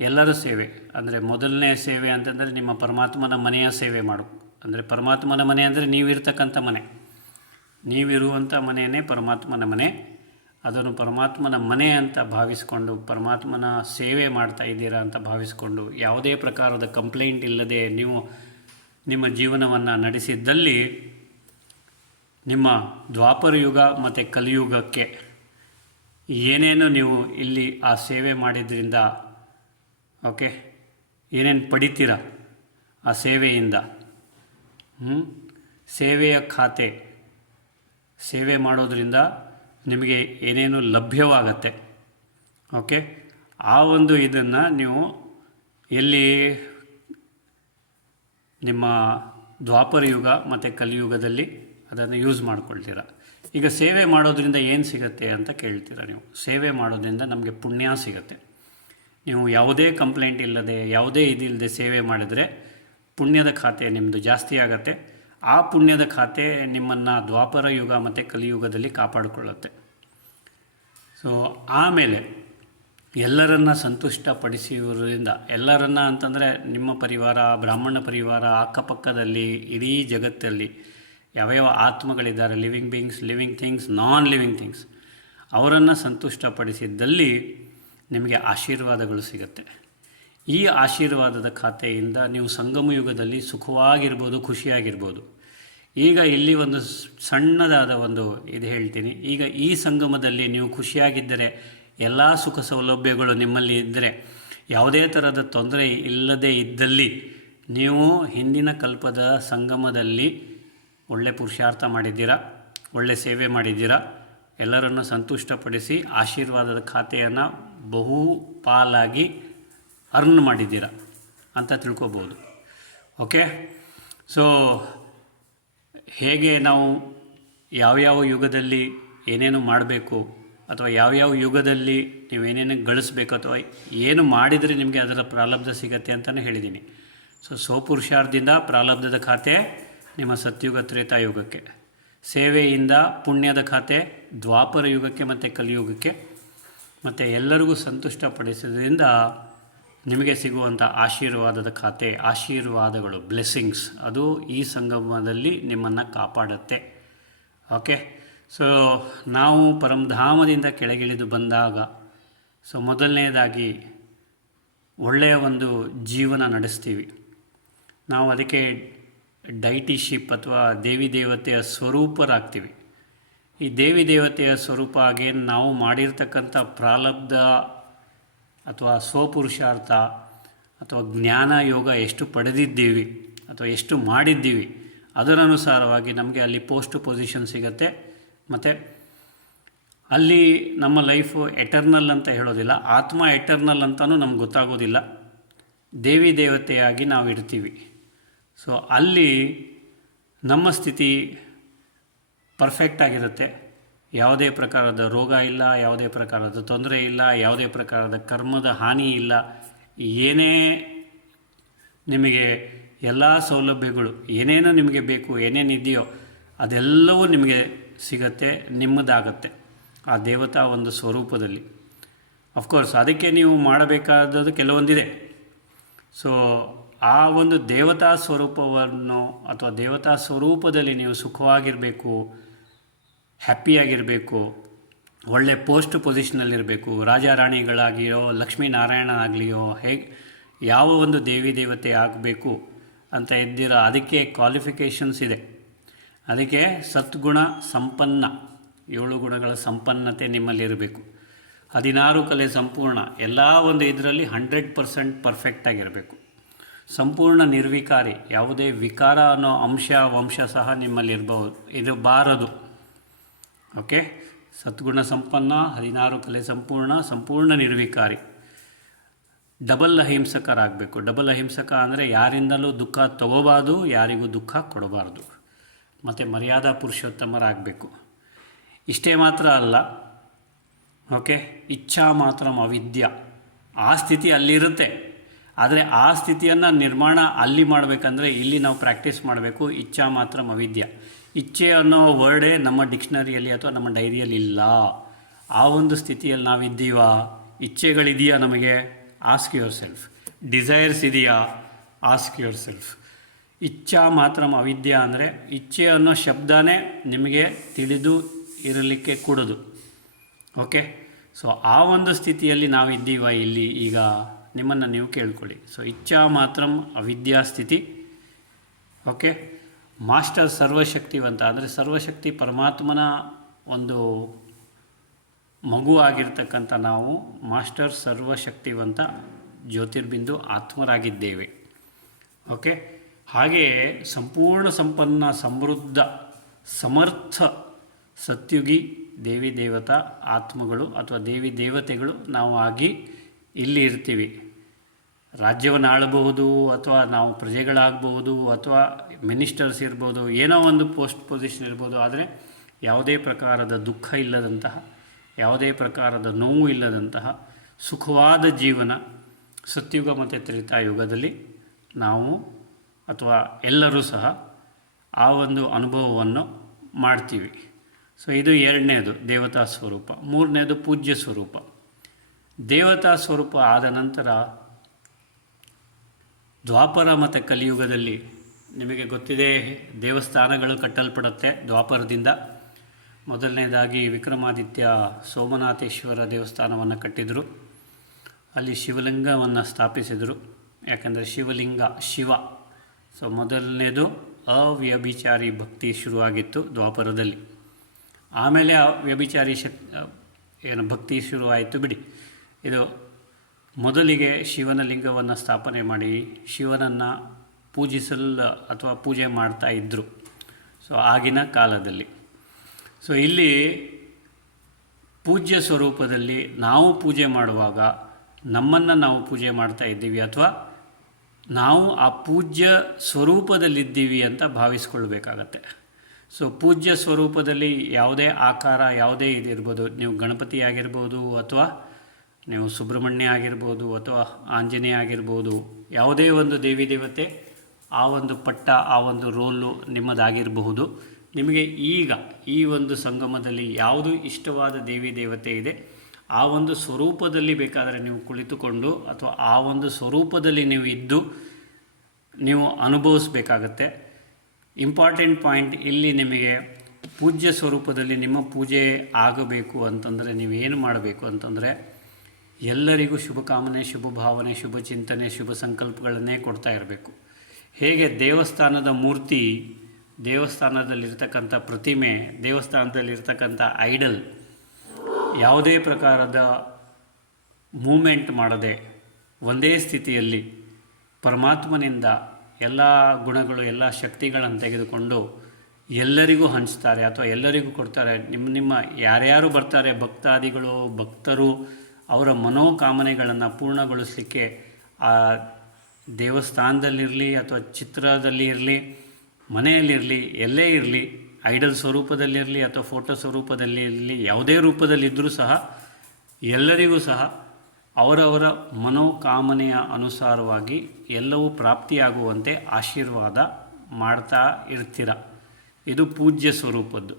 ಎಲ್ಲರ ಸೇವೆ ಅಂದರೆ ಮೊದಲನೇ ಸೇವೆ ಅಂತಂದರೆ ನಿಮ್ಮ ಪರಮಾತ್ಮನ ಮನೆಯ ಸೇವೆ ಮಾಡು. ಅಂದರೆ ಪರಮಾತ್ಮನ ಮನೆ ಅಂದರೆ ನೀವಿರ್ತಕ್ಕಂಥ ಮನೆ, ನೀವಿರುವಂಥ ಮನೆಯೇ ಪರಮಾತ್ಮನ ಮನೆ. ಅದನ್ನು ಪರಮಾತ್ಮನ ಮನೆ ಅಂತ ಭಾವಿಸ್ಕೊಂಡು, ಪರಮಾತ್ಮನ ಸೇವೆ ಮಾಡ್ತಾ ಇದ್ದೀರಾ ಅಂತ ಭಾವಿಸ್ಕೊಂಡು, ಯಾವುದೇ ಪ್ರಕಾರದ ಕಂಪ್ಲೇಂಟ್ ಇಲ್ಲದೆ ನೀವು ನಿಮ್ಮ ಜೀವನವನ್ನು ನಡೆಸಿದ್ದಲ್ಲಿ ನಿಮ್ಮ ದ್ವಾಪರ ಯುಗ ಮತ್ತು ಕಲಿಯುಗಕ್ಕೆ ಏನೇನು ನೀವು ಇಲ್ಲಿ ಆ ಸೇವೆ ಮಾಡಿದ್ರಿಂದ ಓಕೆ ಏನೇನು ಪಡಿತೀರ ಆ ಸೇವೆಯಿಂದ, ಸೇವೆಯ ಖಾತೆ, ಸೇವೆ ಮಾಡೋದರಿಂದ ನಿಮಗೆ ಏನೇನು ಲಭ್ಯವಾಗತ್ತೆ. ಓಕೆ, ಆ ಒಂದು ಇದನ್ನು ನೀವು ಎಲ್ಲಿ ನಿಮ್ಮ ದ್ವಾಪರ ಯುಗ ಮತ್ತು ಕಲಿಯುಗದಲ್ಲಿ ಅದನ್ನು ಯೂಸ್ ಮಾಡ್ಕೊಳ್ತೀರ. ಈಗ ಸೇವೆ ಮಾಡೋದ್ರಿಂದ ಏನು ಸಿಗುತ್ತೆ ಅಂತ ಕೇಳ್ತೀರ ನೀವು. ಸೇವೆ ಮಾಡೋದ್ರಿಂದ ನಮಗೆ ಪುಣ್ಯ ಸಿಗುತ್ತೆ. ನೀವು ಯಾವುದೇ ಕಂಪ್ಲೇಂಟ್ ಇಲ್ಲದೆ, ಯಾವುದೇ ಇದಿಲ್ಲದೆ ಸೇವೆ ಮಾಡಿದರೆ ಪುಣ್ಯದ ಖಾತೆ ನಿಮ್ಮದು ಜಾಸ್ತಿ ಆಗುತ್ತೆ. ಆ ಪುಣ್ಯದ ಖಾತೆ ನಿಮ್ಮನ್ನು ದ್ವಾಪರ ಯುಗ ಮತ್ತು ಕಲಿಯುಗದಲ್ಲಿ ಕಾಪಾಡಿಕೊಳ್ಳುತ್ತೆ. ಸೊ ಆಮೇಲೆ ಎಲ್ಲರನ್ನ ಸಂತುಷ್ಟಪಡಿಸುವುದರಿಂದ, ಎಲ್ಲರನ್ನ ಅಂತಂದರೆ ನಿಮ್ಮ ಪರಿವಾರ, ಬ್ರಾಹ್ಮಣ ಪರಿವಾರ, ಅಕ್ಕಪಕ್ಕದಲ್ಲಿ ಇಡೀ ಜಗತ್ತಲ್ಲಿ ಯಾವ್ಯಾವ ಆತ್ಮಗಳಿದ್ದಾರೆ, living beings, living things, non living things, ಅವರನ್ನು ಸಂತುಷ್ಟಪಡಿಸಿದ್ದಲ್ಲಿ ನಿಮಗೆ ಆಶೀರ್ವಾದಗಳು ಸಿಗುತ್ತೆ. ಈ ಆಶೀರ್ವಾದದ ಖಾತೆಯಿಂದ ನೀವು ಸಂಗಮ ಯುಗದಲ್ಲಿ ಸುಖವಾಗಿರ್ಬೋದು, ಖುಷಿಯಾಗಿರ್ಬೋದು. ಈಗ ಇಲ್ಲಿ ಒಂದು ಸಣ್ಣದಾದ ಒಂದು ಇದು ಹೇಳ್ತೀನಿ. ಈಗ ಈ ಸಂಗಮದಲ್ಲಿ ನೀವು ಖುಷಿಯಾಗಿದ್ದರೆ, ಎಲ್ಲ ಸುಖ ಸೌಲಭ್ಯಗಳು ನಿಮ್ಮಲ್ಲಿ ಇದ್ದರೆ, ಯಾವುದೇ ಥರದ ತೊಂದರೆ ಇಲ್ಲದೇ ಇದ್ದಲ್ಲಿ ನೀವು ಹಿಂದಿನ ಕಲ್ಪದ ಸಂಗಮದಲ್ಲಿ ಒಳ್ಳೆ ಪುರುಷಾರ್ಥ ಮಾಡಿದ್ದೀರಾ, ಒಳ್ಳೆ ಸೇವೆ ಮಾಡಿದ್ದೀರಾ, ಎಲ್ಲರನ್ನು ಸಂತುಷ್ಟಪಡಿಸಿ ಆಶೀರ್ವಾದದ ಖಾತೆಯನ್ನು ಬಹುಪಾಲಾಗಿ ಅರ್ನ್ ಮಾಡಿದ್ದೀರಾ ಅಂತ ತಿಳ್ಕೊಬೋದು. ಓಕೆ, ಸೊ ಹೇಗೆ ನಾವು ಯಾವ್ಯಾವ ಯುಗದಲ್ಲಿ ಏನೇನು ಮಾಡಬೇಕು ಅಥವಾ ಯಾವ್ಯಾವ ಯುಗದಲ್ಲಿ ನೀವೇನೇನು ಗಳಿಸ್ಬೇಕು ಅಥವಾ ಏನು ಮಾಡಿದರೆ ನಿಮಗೆ ಅದರ ಪ್ರಾರಬ್ಧ ಸಿಗತ್ತೆ ಅಂತಲೇ ಹೇಳಿದ್ದೀನಿ. ಸೊ ಸ್ವಪುರುಷಾರ್ಥದಿಂದ ಪ್ರಾರಬ್ಧದ ಖಾತೆ ನಿಮ್ಮ ಸತ್ಯುಗ ತ್ರೇತಾಯುಗಕ್ಕೆ, ಸೇವೆಯಿಂದ ಪುಣ್ಯದ ಖಾತೆ ದ್ವಾಪರ ಯುಗಕ್ಕೆ ಮತ್ತು ಕಲಿಯುಗಕ್ಕೆ, ಮತ್ತು ಎಲ್ಲರಿಗೂ ಸಂತುಷ್ಟಪಡಿಸೋದ್ರಿಂದ ನಿಮಗೆ ಸಿಗುವಂಥ ಆಶೀರ್ವಾದದ ಖಾತೆ, ಆಶೀರ್ವಾದಗಳು, ಬ್ಲೆಸ್ಸಿಂಗ್ಸ್, ಅದು ಈ ಸಂಗಮದಲ್ಲಿ ನಿಮ್ಮನ್ನು ಕಾಪಾಡುತ್ತೆ. ಓಕೆ, ಸೊ ನಾವು ಪರಮಧಾಮದಿಂದ ಕೆಳಗಿಳಿದು ಬಂದಾಗ, ಸೊ ಮೊದಲನೇದಾಗಿ ಒಳ್ಳೆಯ ಒಂದು ಜೀವನ ನಡೆಸ್ತೀವಿ ನಾವು. ಅದಕ್ಕೆ ಡೈಟಿಶಿಪ್ ಅಥವಾ ದೇವಿ ದೇವತೆಯ ಸ್ವರೂಪರಾಗ್ತೀವಿ. ಈ ದೇವಿ ದೇವತೆಯ ಸ್ವರೂಪ ಆಗಿ ನಾವು ಮಾಡಿರ್ತಕ್ಕಂಥ ಪ್ರಾರಬ್ಧ ಅಥವಾ ಸ್ವಪುರುಷಾರ್ಥ ಅಥವಾ ಜ್ಞಾನ ಯೋಗ ಎಷ್ಟು ಪಡೆದಿದ್ದೀವಿ ಅಥವಾ ಎಷ್ಟು ಮಾಡಿದ್ದೀವಿ ಅದರ ಅನುಸಾರವಾಗಿ ನಮಗೆ ಅಲ್ಲಿ ಪೋಸ್ಟ್ ಪೊಸಿಷನ್ ಸಿಗುತ್ತೆ. ಮತ್ತು ಅಲ್ಲಿ ನಮ್ಮ ಲೈಫು ಎಟರ್ನಲ್ ಅಂತ ಹೇಳೋದಿಲ್ಲ, ಆತ್ಮ ಎಟರ್ನಲ್ ಅಂತಲೂ ನಮ್ಗೆ ಗೊತ್ತಾಗೋದಿಲ್ಲ. ದೇವಿ ದೇವತೆಯಾಗಿ ನಾವು ಇರ್ತೀವಿ. ಸೊ ಅಲ್ಲಿ ನಮ್ಮ ಸ್ಥಿತಿ ಪರ್ಫೆಕ್ಟಾಗಿರುತ್ತೆ. ಯಾವುದೇ ಪ್ರಕಾರದ ರೋಗ ಇಲ್ಲ, ಯಾವುದೇ ಪ್ರಕಾರದ ತೊಂದರೆ ಇಲ್ಲ, ಯಾವುದೇ ಪ್ರಕಾರದ ಕರ್ಮದ ಹಾನಿ ಇಲ್ಲ. ಏನೇ ನಿಮಗೆ ಎಲ್ಲ ಸೌಲಭ್ಯಗಳು ಏನೇನೋ ನಿಮಗೆ ಬೇಕು, ಏನೇನಿದೆಯೋ ಅದೆಲ್ಲವೂ ನಿಮಗೆ ಸಿಗತ್ತೆ, ನಿಮ್ಮದಾಗತ್ತೆ ಆ ದೇವತಾ ಒಂದು ಸ್ವರೂಪದಲ್ಲಿ. ಅಫ್ಕೋರ್ಸ್ ಅದಕ್ಕೆ ನೀವು ಮಾಡಬೇಕಾದದ್ದು ಕೆಲವೊಂದಿದೆ. ಸೊ ಆ ಒಂದು ದೇವತಾ ಸ್ವರೂಪವನ್ನು ಅಥವಾ ದೇವತಾ ಸ್ವರೂಪದಲ್ಲಿ ನೀವು ಸುಖವಾಗಿರಬೇಕು, ಹ್ಯಾಪಿಯಾಗಿರಬೇಕು, ಒಳ್ಳೆ ಪೋಸ್ಟ್ ಪೊಸಿಷನಲ್ಲಿರಬೇಕು, ರಾಜ ರಾಣಿಗಳಾಗಿಯೋ ಲಕ್ಷ್ಮೀನಾರಾಯಣ ಆಗಲಿಯೋ ಹೇಗೆ ಯಾವ ಒಂದು ದೇವಿ ದೇವತೆ ಆಗಬೇಕು ಅಂತ ಇದ್ದೀರ, ಅದಕ್ಕೆ ಕ್ವಾಲಿಫಿಕೇಷನ್ಸ್ ಇದೆ. ಅದಕ್ಕೆ ಸದ್ಗುಣ ಸಂಪನ್ನ, 7 ಗುಣಗಳ ಸಂಪನ್ನತೆ ನಿಮ್ಮಲ್ಲಿರಬೇಕು. 16 ಕಲೆ ಸಂಪೂರ್ಣ, ಎಲ್ಲ ಒಂದು ಇದರಲ್ಲಿ 100% ಪರ್ಫೆಕ್ಟಾಗಿರಬೇಕು. ಸಂಪೂರ್ಣ ನಿರ್ವಿಕಾರಿ, ಯಾವುದೇ ವಿಕಾರ ಅನ್ನೋ ವಂಶ ಸಹ ನಿಮ್ಮಲ್ಲಿ ಇರಬಾರದು. ಓಕೆ, ಸದ್ಗುಣ ಸಂಪನ್ನ, 16 ಕಲೆ ಸಂಪೂರ್ಣ, ಸಂಪೂರ್ಣ ನಿರ್ವಿಕಾರಿ, ಡಬಲ್ ಅಹಿಂಸಕರಾಗಬೇಕು. ಡಬಲ್ ಅಹಿಂಸಕ ಅಂದರೆ ಯಾರಿಂದಲೂ ದುಃಖ ತಗೋಬಾರ್ದು, ಯಾರಿಗೂ ದುಃಖ ಕೊಡಬಾರ್ದು, ಮತ್ತು ಮರ್ಯಾದಾ ಪುರುಷೋತ್ತಮರಾಗಬೇಕು. ಇಷ್ಟೇ ಮಾತ್ರ ಅಲ್ಲ, ಓಕೆ, ಇಚ್ಛಾ ಮಾತ್ರ ಅವಿದ್ಯ, ಆ ಸ್ಥಿತಿ ಅಲ್ಲಿರುತ್ತೆ. ಆದರೆ ಆ ಸ್ಥಿತಿಯನ್ನು ನಿರ್ಮಾಣ ಅಲ್ಲಿ ಮಾಡಬೇಕಂದ್ರೆ ಇಲ್ಲಿ ನಾವು ಪ್ರಾಕ್ಟೀಸ್ ಮಾಡಬೇಕು. ಇಚ್ಛಾ ಮಾತ್ರ ಅವಿದ್ಯ, ಇಚ್ಛೆ ಅನ್ನೋ ವರ್ಡೇ ನಮ್ಮ ಡಿಕ್ಷನರಿಯಲ್ಲಿ ಅಥವಾ ನಮ್ಮ ಡೈರಿಯಲ್ಲಿ ಇಲ್ಲ. ಆ ಒಂದು ಸ್ಥಿತಿಯಲ್ಲಿ ನಾವಿದ್ದೀವಾ? ಇಚ್ಛೆಗಳಿದೆಯಾ ನಮಗೆ? Ask your self. ಡಿಸೈರ್ಸ್ ಇದೆಯಾ? Ask your self. ಇಚ್ಛಾ ಮಾತ್ರ ಅವಿದ್ಯ ಅಂದರೆ ಇಚ್ಛೆ ಅನ್ನೋ ಶಬ್ದನೇ ನಿಮಗೆ ತಿಳಿದು ಇರಲಿಕ್ಕೆ ಕೂಡದು. ಓಕೆ, ಸೊ ಆ ಒಂದು ಸ್ಥಿತಿಯಲ್ಲಿ ನಾವಿದ್ದೀವ ಇಲ್ಲಿ ಈಗ? ನಿಮ್ಮನ್ನು ನೀವು ಕೇಳ್ಕೊಳ್ಳಿ. ಸೊ ಇಚ್ಛಾ ಮಾತ್ರ ಅವಿದ್ಯಾ ಸ್ಥಿತಿ. ಓಕೆ, ಮಾಸ್ಟರ್ ಸರ್ವಶಕ್ತಿವಂತ ಅಂದರೆ ಸರ್ವಶಕ್ತಿ ಪರಮಾತ್ಮನ ಒಂದು ಮಗು ಆಗಿರ್ತಕ್ಕಂಥ ನಾವು ಮಾಸ್ಟರ್ ಸರ್ವಶಕ್ತಿವಂತ ಜ್ಯೋತಿರ್ಬಿಂದು ಆತ್ಮರಾಗಿದ್ದೇವೆ. ಓಕೆ, ಹಾಗೆಯೇ ಸಂಪೂರ್ಣ ಸಂಪನ್ನ ಸಮೃದ್ಧ ಸಮರ್ಥ ಸತ್ಯುಗಿ ದೇವಿ ದೇವತಾ ಆತ್ಮಗಳು ಅಥವಾ ದೇವಿ ದೇವತೆಗಳು ನಾವು ಆಗಿ ಇಲ್ಲಿ ಇರ್ತೀವಿ. ರಾಜ್ಯವನ್ನು ಆಳಬಹುದು, ಅಥವಾ ನಾವು ಪ್ರಜೆಗಳಾಗಬಹುದು, ಅಥವಾ ಮಿನಿಸ್ಟರ್ಸ್ ಇರ್ಬೋದು, ಏನೋ ಒಂದು ಪೋಸ್ಟ್ ಪೊಸಿಷನ್ ಇರ್ಬೋದು. ಆದರೆ ಯಾವುದೇ ಪ್ರಕಾರದ ದುಃಖ ಇಲ್ಲದಂತಹ, ಯಾವುದೇ ಪ್ರಕಾರದ ನೋವು ಇಲ್ಲದಂತಹ ಸುಖವಾದ ಜೀವನ ಸತ್ಯುಗ ಮತ್ತು ತ್ರೇತಾಯುಗದಲ್ಲಿ ನಾವು ಅಥವಾ ಎಲ್ಲರೂ ಸಹ ಆ ಒಂದು ಅನುಭವವನ್ನು ಮಾಡ್ತೀವಿ. ಸೊ ಇದು 2ನೇದು ದೇವತಾ ಸ್ವರೂಪ. 3ನೇದು ಪೂಜ್ಯ ಸ್ವರೂಪ. ದೇವತಾ ಸ್ವರೂಪ ಆದ ನಂತರ ದ್ವಾಪರ ಮತ್ತು ಕಲಿಯುಗದಲ್ಲಿ ನಿಮಗೆ ಗೊತ್ತಿದೆ, ದೇವಸ್ಥಾನಗಳು ಕಟ್ಟಲ್ಪಡುತ್ತೆ ದ್ವಾಪರದಿಂದ. ಮೊದಲನೇದಾಗಿ ವಿಕ್ರಮಾದಿತ್ಯ ಸೋಮನಾಥೇಶ್ವರ ದೇವಸ್ಥಾನವನ್ನು ಕಟ್ಟಿದರು. ಅಲ್ಲಿ ಶಿವಲಿಂಗವನ್ನು ಸ್ಥಾಪಿಸಿದರು. ಯಾಕಂದರೆ ಶಿವಲಿಂಗ ಶಿವ. ಸೊ ಮೊದಲನೇದು ಅವ್ಯಭಿಚಾರಿ ಭಕ್ತಿ ಶುರುವಾಗಿತ್ತು ದ್ವಾಪರದಲ್ಲಿ. ಆಮೇಲೆ ವ್ಯಭಿಚಾರಿ ಭಕ್ತಿ ಶುರುವಾಯಿತು ಬಿಡಿ. ಇದು ಮೊದಲಿಗೆ ಶಿವನ ಲಿಂಗವನ್ನು ಸ್ಥಾಪನೆ ಮಾಡಿ ಶಿವನನ್ನು ಅಥವಾ ಪೂಜೆ ಮಾಡ್ತಾ ಇದ್ದರು. ಸೊ ಆಗಿನ ಕಾಲದಲ್ಲಿ. ಸೊ ಇಲ್ಲಿ ಪೂಜ್ಯ ಸ್ವರೂಪದಲ್ಲಿ ನಾವು ಪೂಜೆ ಮಾಡುವಾಗ ನಮ್ಮನ್ನು ನಾವು ಪೂಜೆ ಮಾಡ್ತಾ ಇದ್ದೀವಿ ಅಥವಾ ನಾವು ಆ ಪೂಜ್ಯ ಸ್ವರೂಪದಲ್ಲಿದ್ದೀವಿ ಅಂತ ಭಾವಿಸ್ಕೊಳ್ಬೇಕಾಗತ್ತೆ. ಸೊ ಪೂಜ್ಯ ಸ್ವರೂಪದಲ್ಲಿ ಯಾವುದೇ ಆಕಾರ, ಯಾವುದೇ ಇದಿರ್ಬೋದು, ನೀವು ಗಣಪತಿ ಆಗಿರ್ಬೋದು ಅಥವಾ ನೀವು ಸುಬ್ರಹ್ಮಣ್ಯ ಆಗಿರ್ಬೋದು ಅಥವಾ ಆಂಜನೇಯ ಆಗಿರ್ಬೋದು, ಯಾವುದೇ ಒಂದು ದೇವಿ ದೇವತೆ ಆ ಒಂದು ಪಟ್ಟ, ಆ ಒಂದು ರೋಲು ನಿಮ್ಮದಾಗಿರಬಹುದು. ನಿಮಗೆ ಈಗ ಈ ಒಂದು ಸಂಗಮದಲ್ಲಿ ಯಾವುದು ಇಷ್ಟವಾದ ದೇವಿ ದೇವತೆ ಇದೆ ಆ ಒಂದು ಸ್ವರೂಪದಲ್ಲಿ ಬೇಕಾದರೆ ನೀವು ಕುಳಿತುಕೊಂಡು ಅಥವಾ ಆ ಒಂದು ಸ್ವರೂಪದಲ್ಲಿ ನೀವು ಇದ್ದು ನೀವು ಅನುಭವಿಸ್ಬೇಕಾಗತ್ತೆ. ಇಂಪಾರ್ಟೆಂಟ್ ಪಾಯಿಂಟ್ ಇಲ್ಲಿ, ನಿಮಗೆ ಪೂಜ್ಯ ಸ್ವರೂಪದಲ್ಲಿ ನಿಮ್ಮ ಪೂಜೆ ಆಗಬೇಕು ಅಂತಂದರೆ ನೀವೇನು ಮಾಡಬೇಕು ಅಂತಂದರೆ ಎಲ್ಲರಿಗೂ ಶುಭ ಕಾಮನೆ, ಶುಭ ಭಾವನೆ, ಶುಭ ಚಿಂತನೆ, ಶುಭ ಸಂಕಲ್ಪಗಳನ್ನೇ ಕೊಡ್ತಾ ಇರಬೇಕು. ಹೇಗೆ ದೇವಸ್ಥಾನದ ಮೂರ್ತಿ, ದೇವಸ್ಥಾನದಲ್ಲಿರ್ತಕ್ಕಂಥ ಪ್ರತಿಮೆ, ದೇವಸ್ಥಾನದಲ್ಲಿರ್ತಕ್ಕಂಥ ಐಡಲ್ ಯಾವುದೇ ಪ್ರಕಾರದ ಮೂಮೆಂಟ್ ಮಾಡದೆ ಒಂದೇ ಸ್ಥಿತಿಯಲ್ಲಿ ಪರಮಾತ್ಮನಿಂದ ಎಲ್ಲ ಗುಣಗಳು, ಎಲ್ಲ ಶಕ್ತಿಗಳನ್ನು ತೆಗೆದುಕೊಂಡು ಎಲ್ಲರಿಗೂ ಹಂಚ್ತಾರೆ ಅಥವಾ ಎಲ್ಲರಿಗೂ ಕೊಡ್ತಾರೆ. ನಿಮ್ಮ ಯಾರ್ಯಾರು ಬರ್ತಾರೆ ಭಕ್ತಾದಿಗಳು, ಭಕ್ತರು, ಅವರ ಮನೋಕಾಮನೆಗಳನ್ನು ಪೂರ್ಣಗೊಳಿಸಲಿಕ್ಕೆ ಆ ದೇವಸ್ಥಾನದಲ್ಲಿರಲಿ ಅಥವಾ ಚಿತ್ರದಲ್ಲಿ ಇರಲಿ, ಮನೆಯಲ್ಲಿರಲಿ, ಎಲ್ಲೇ ಇರಲಿ, ಐಡಲ್ ಸ್ವರೂಪದಲ್ಲಿರಲಿ ಅಥವಾ ಫೋಟೋ ಸ್ವರೂಪದಲ್ಲಿ ಇರಲಿ, ಯಾವುದೇ ರೂಪದಲ್ಲಿದ್ದರೂ ಸಹ ಎಲ್ಲರಿಗೂ ಸಹ ಅವರವರ ಮನೋಕಾಮನೆಯ ಅನುಸಾರವಾಗಿ ಎಲ್ಲವೂ ಪ್ರಾಪ್ತಿಯಾಗುವಂತೆ ಆಶೀರ್ವಾದ ಮಾಡ್ತಾ ಇರ್ತೀರ. ಇದು ಪೂಜ್ಯ ಸ್ವರೂಪದ್ದು.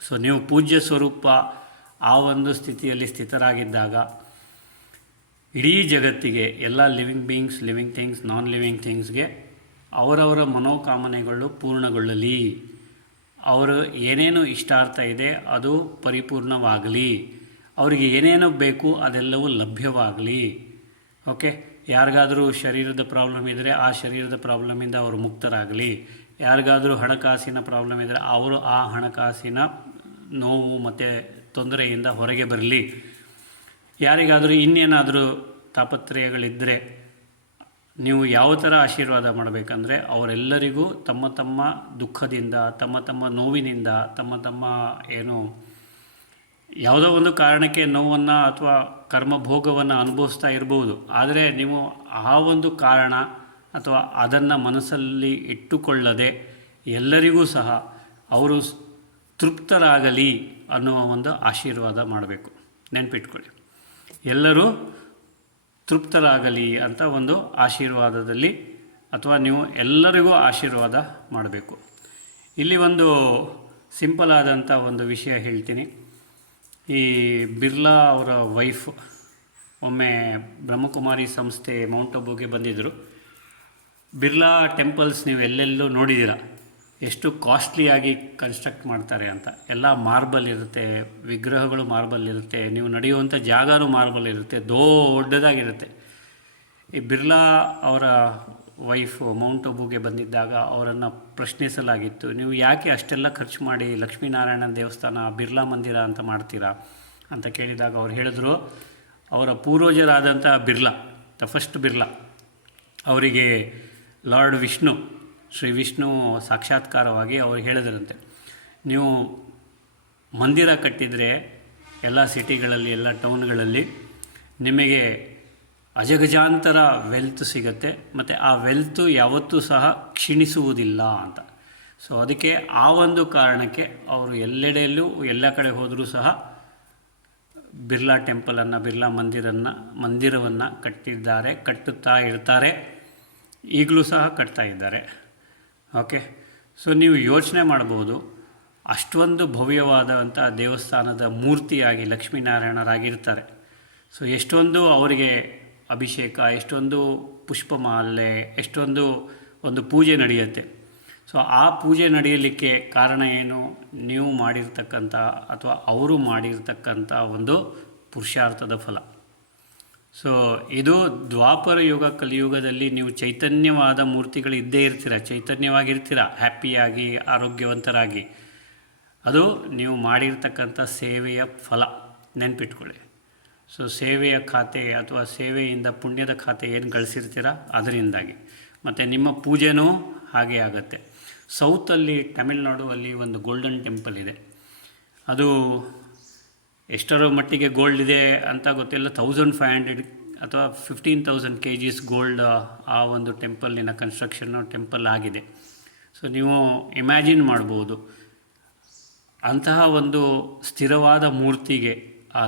ಸೊ ನೀವು ಪೂಜ್ಯ ಸ್ವರೂಪ ಆ ಒಂದು ಸ್ಥಿತಿಯಲ್ಲಿ ಸ್ಥಿತರಾಗಿದ್ದಾಗ ಇಡೀ ಜಗತ್ತಿಗೆ, ಎಲ್ಲ living beings, living things, non living ಥಿಂಗ್ಸ್ಗೆ ಅವರವರ ಮನೋಕಾಮನೆಗಳು ಪೂರ್ಣಗೊಳ್ಳಲಿ, ಅವರು ಏನೇನು ಇಷ್ಟಾರ್ಥ ಇದೆ ಅದು ಪರಿಪೂರ್ಣವಾಗಲಿ, ಅವರಿಗೆ ಏನೇನು ಬೇಕು ಅದೆಲ್ಲವೂ ಲಭ್ಯವಾಗಲಿ. ಓಕೆ, ಯಾರಿಗಾದರೂ ಶರೀರದ ಪ್ರಾಬ್ಲಮ್ ಇದ್ದರೆ ಆ ಶರೀರದ ಪ್ರಾಬ್ಲಮಿಂದ ಅವರು ಮುಕ್ತರಾಗಲಿ, ಯಾರಿಗಾದರೂ ಹಣಕಾಸಿನ ಪ್ರಾಬ್ಲಮ್ ಇದ್ದರೆ ಅವರು ಆ ಹಣಕಾಸಿನ ನೋವು ಮತ್ತು ತೊಂದರೆಯಿಂದ ಹೊರಗೆ ಬರಲಿ, ಯಾರಿಗಾದರೂ ಇನ್ನೇನಾದರೂ ತಾಪತ್ರಯಗಳಿದ್ದರೆ ನೀವು ಯಾವ ಥರ ಆಶೀರ್ವಾದ ಮಾಡಬೇಕಂದ್ರೆ ಅವರೆಲ್ಲರಿಗೂ ತಮ್ಮ ತಮ್ಮ ದುಃಖದಿಂದ, ತಮ್ಮ ತಮ್ಮ ನೋವಿನಿಂದ, ತಮ್ಮ ಏನು ಯಾವುದೋ ಒಂದು ಕಾರಣಕ್ಕೆ ನೋವನ್ನು ಅಥವಾ ಕರ್ಮಭೋಗವನ್ನು ಅನುಭವಿಸ್ತಾ ಇರ್ಬೋದು. ಆದರೆ ನೀವು ಆ ಒಂದು ಕಾರಣ ಅಥವಾ ಅದನ್ನು ಮನಸ್ಸಲ್ಲಿ ಇಟ್ಟುಕೊಳ್ಳದೆ ಎಲ್ಲರಿಗೂ ಸಹ ಅವರು ತೃಪ್ತರಾಗಲಿ ಅನ್ನುವ ಒಂದು ಆಶೀರ್ವಾದ ಮಾಡಬೇಕು. ನೆನಪಿಟ್ಕೊಳ್ಳಿ, ಎಲ್ಲರೂ ತೃಪ್ತರಾಗಲಿ ಅಂತ ಒಂದು ಆಶೀರ್ವಾದದಲ್ಲಿ ಅಥವಾ ನೀವು ಎಲ್ಲರಿಗೂ ಆಶೀರ್ವಾದ ಮಾಡಬೇಕು. ಇಲ್ಲಿ ಒಂದು ಸಿಂಪಲ್ ಆದಂಥ ಒಂದು ವಿಷಯ ಹೇಳ್ತೀನಿ. ಈ ಬಿರ್ಲಾ ಅವರ ವೈಫ್ ಒಮ್ಮೆ ಬ್ರಹ್ಮಕುಮಾರಿ ಸಂಸ್ಥೆ ಮೌಂಟ್ ಅಬುಗೆ ಬಂದಿದ್ದರು. ಬಿರ್ಲಾ ಟೆಂಪಲ್ಸ್ ನೀವು ಎಲ್ಲೆಲ್ಲೂ ನೋಡಿದ್ದೀರ, ಎಷ್ಟು ಕಾಸ್ಟ್ಲಿಯಾಗಿ ಕನ್ಸ್ಟ್ರಕ್ಟ್ ಮಾಡ್ತಾರೆ ಅಂತ. ಎಲ್ಲ ಮಾರ್ಬಲ್ ಇರುತ್ತೆ, ವಿಗ್ರಹಗಳು ಮಾರ್ಬಲ್ ಇರುತ್ತೆ, ನೀವು ನಡೆಯುವಂಥ ಜಾಗನೂ ಮಾರ್ಬಲ್ ಇರುತ್ತೆ, ದೊಡ್ಡದಾಗಿರುತ್ತೆ. ಈ ಬಿರ್ಲಾ ಅವರ ವೈಫ್ ಮೌಂಟ್ ಅಬುಗೆ ಬಂದಿದ್ದಾಗ ಅವರನ್ನು ಪ್ರಶ್ನಿಸಲಾಗಿತ್ತು, ನೀವು ಯಾಕೆ ಅಷ್ಟೆಲ್ಲ ಖರ್ಚು ಮಾಡಿ ಲಕ್ಷ್ಮೀನಾರಾಯಣ ದೇವಸ್ಥಾನ, ಬಿರ್ಲಾ ಮಂದಿರ ಅಂತ ಮಾಡ್ತೀರಾ ಅಂತ ಕೇಳಿದಾಗ ಅವ್ರು ಹೇಳಿದ್ರು, ಅವರ ಪೂರ್ವಜರಾದಂಥ ಬಿರ್ಲಾ, ದ ಫಸ್ಟ್ ಬಿರ್ಲಾ, ಅವರಿಗೆ ಲಾರ್ಡ್ ವಿಷ್ಣು, ಶ್ರೀ ವಿಷ್ಣು ಸಾಕ್ಷಾತ್ಕಾರವಾಗಿ ಅವರು ಹೇಳಿದ್ರಂತೆ, ನೀವು ಮಂದಿರ ಕಟ್ಟಿದರೆ ಎಲ್ಲ ಸಿಟಿಗಳಲ್ಲಿ, ಎಲ್ಲ ಟೌನ್ಗಳಲ್ಲಿ ನಿಮಗೆ ಅಜಗಜಾಂತರ ವೆಲ್ತ್ ಸಿಗುತ್ತೆ ಮತ್ತು ಆ ವೆಲ್ತು ಯಾವತ್ತೂ ಸಹ ಕ್ಷೀಣಿಸುವುದಿಲ್ಲ ಅಂತ. ಸೊ ಅದಕ್ಕೆ ಆ ಒಂದು ಕಾರಣಕ್ಕೆ ಅವರು ಎಲ್ಲೆಡೆಯಲ್ಲೂ ಎಲ್ಲ ಕಡೆ ಹೋದರೂ ಸಹ ಬಿರ್ಲಾ ಟೆಂಪಲನ್ನು, ಬಿರ್ಲಾ ಮಂದಿರವನ್ನು ಕಟ್ಟುತ್ತಾ ಇರ್ತಾರೆ, ಈಗಲೂ ಸಹ ಕಟ್ತಾ ಇದ್ದಾರೆ. ಓಕೆ, ಸೊ ನೀವು ಯೋಚನೆ ಮಾಡ್ಬೋದು, ಅಷ್ಟೊಂದು ಭವ್ಯವಾದಂಥ ದೇವಸ್ಥಾನದ ಮೂರ್ತಿಯಾಗಿ ಲಕ್ಷ್ಮೀನಾರಾಯಣರಾಗಿರ್ತಾರೆ. ಸೊ ಎಷ್ಟೊಂದು ಅವರಿಗೆ ಅಭಿಷೇಕ, ಎಷ್ಟೊಂದು ಪುಷ್ಪಮಾಲೆ, ಎಷ್ಟೊಂದು ಒಂದು ಪೂಜೆ ನಡೆಯುತ್ತೆ. ಸೊ ಆ ಪೂಜೆ ನಡೆಯಲಿಕ್ಕೆ ಕಾರಣ ಏನು? ನೀವು ಮಾಡಿರ್ತಕ್ಕಂಥ ಅಥವಾ ಅವರು ಮಾಡಿರ್ತಕ್ಕಂಥ ಒಂದು ಪುರುಷಾರ್ಥದ ಫಲ. ಸೊ ಇದು ದ್ವಾಪರ ಯುಗ, ಕಲಿಯುಗದಲ್ಲಿ ನೀವು ಚೈತನ್ಯವಾದ ಮೂರ್ತಿಗಳು ಇದ್ದೇ ಇರ್ತೀರ, ಚೈತನ್ಯವಾಗಿರ್ತೀರ, ಹ್ಯಾಪಿಯಾಗಿ, ಆರೋಗ್ಯವಂತರಾಗಿ. ಅದು ನೀವು ಮಾಡಿರ್ತಕ್ಕಂಥ ಸೇವೆಯ ಫಲ, ನೆನಪಿಟ್ಕೊಳ್ಳಿ. ಸೊ ಸೇವೆಯ ಖಾತೆ ಅಥವಾ ಸೇವೆಯಿಂದ ಪುಣ್ಯದ ಖಾತೆ ಏನು ಗಳಿಸಿರ್ತೀರ ಅದರಿಂದಾಗಿ. ಮತ್ತು ನಿಮ್ಮ ಪೂಜೆನೂ ಹಾಗೆ ಆಗುತ್ತೆ. ಸೌತಲ್ಲಿ ತಮಿಳ್ನಾಡು ಅಲ್ಲಿ ಒಂದು ಗೋಲ್ಡನ್ ಟೆಂಪಲ್ ಇದೆ. ಅದು ಎಷ್ಟರ ಮಟ್ಟಿಗೆ ಗೋಲ್ಡ್ ಇದೆ ಅಂತ ಗೊತ್ತಿಲ್ಲ. 1500 ಅಥವಾ 15,000 kgs ಗೋಲ್ಡ್ ಆ ಒಂದು ಟೆಂಪಲ್ಲಿನ ಟೆಂಪಲ್ ಆಗಿದೆ. ಸೊ ನೀವು ಇಮ್ಯಾಜಿನ್ ಮಾಡ್ಬೋದು, ಅಂತಹ ಒಂದು ಸ್ಥಿರವಾದ ಮೂರ್ತಿಗೆ, ಆ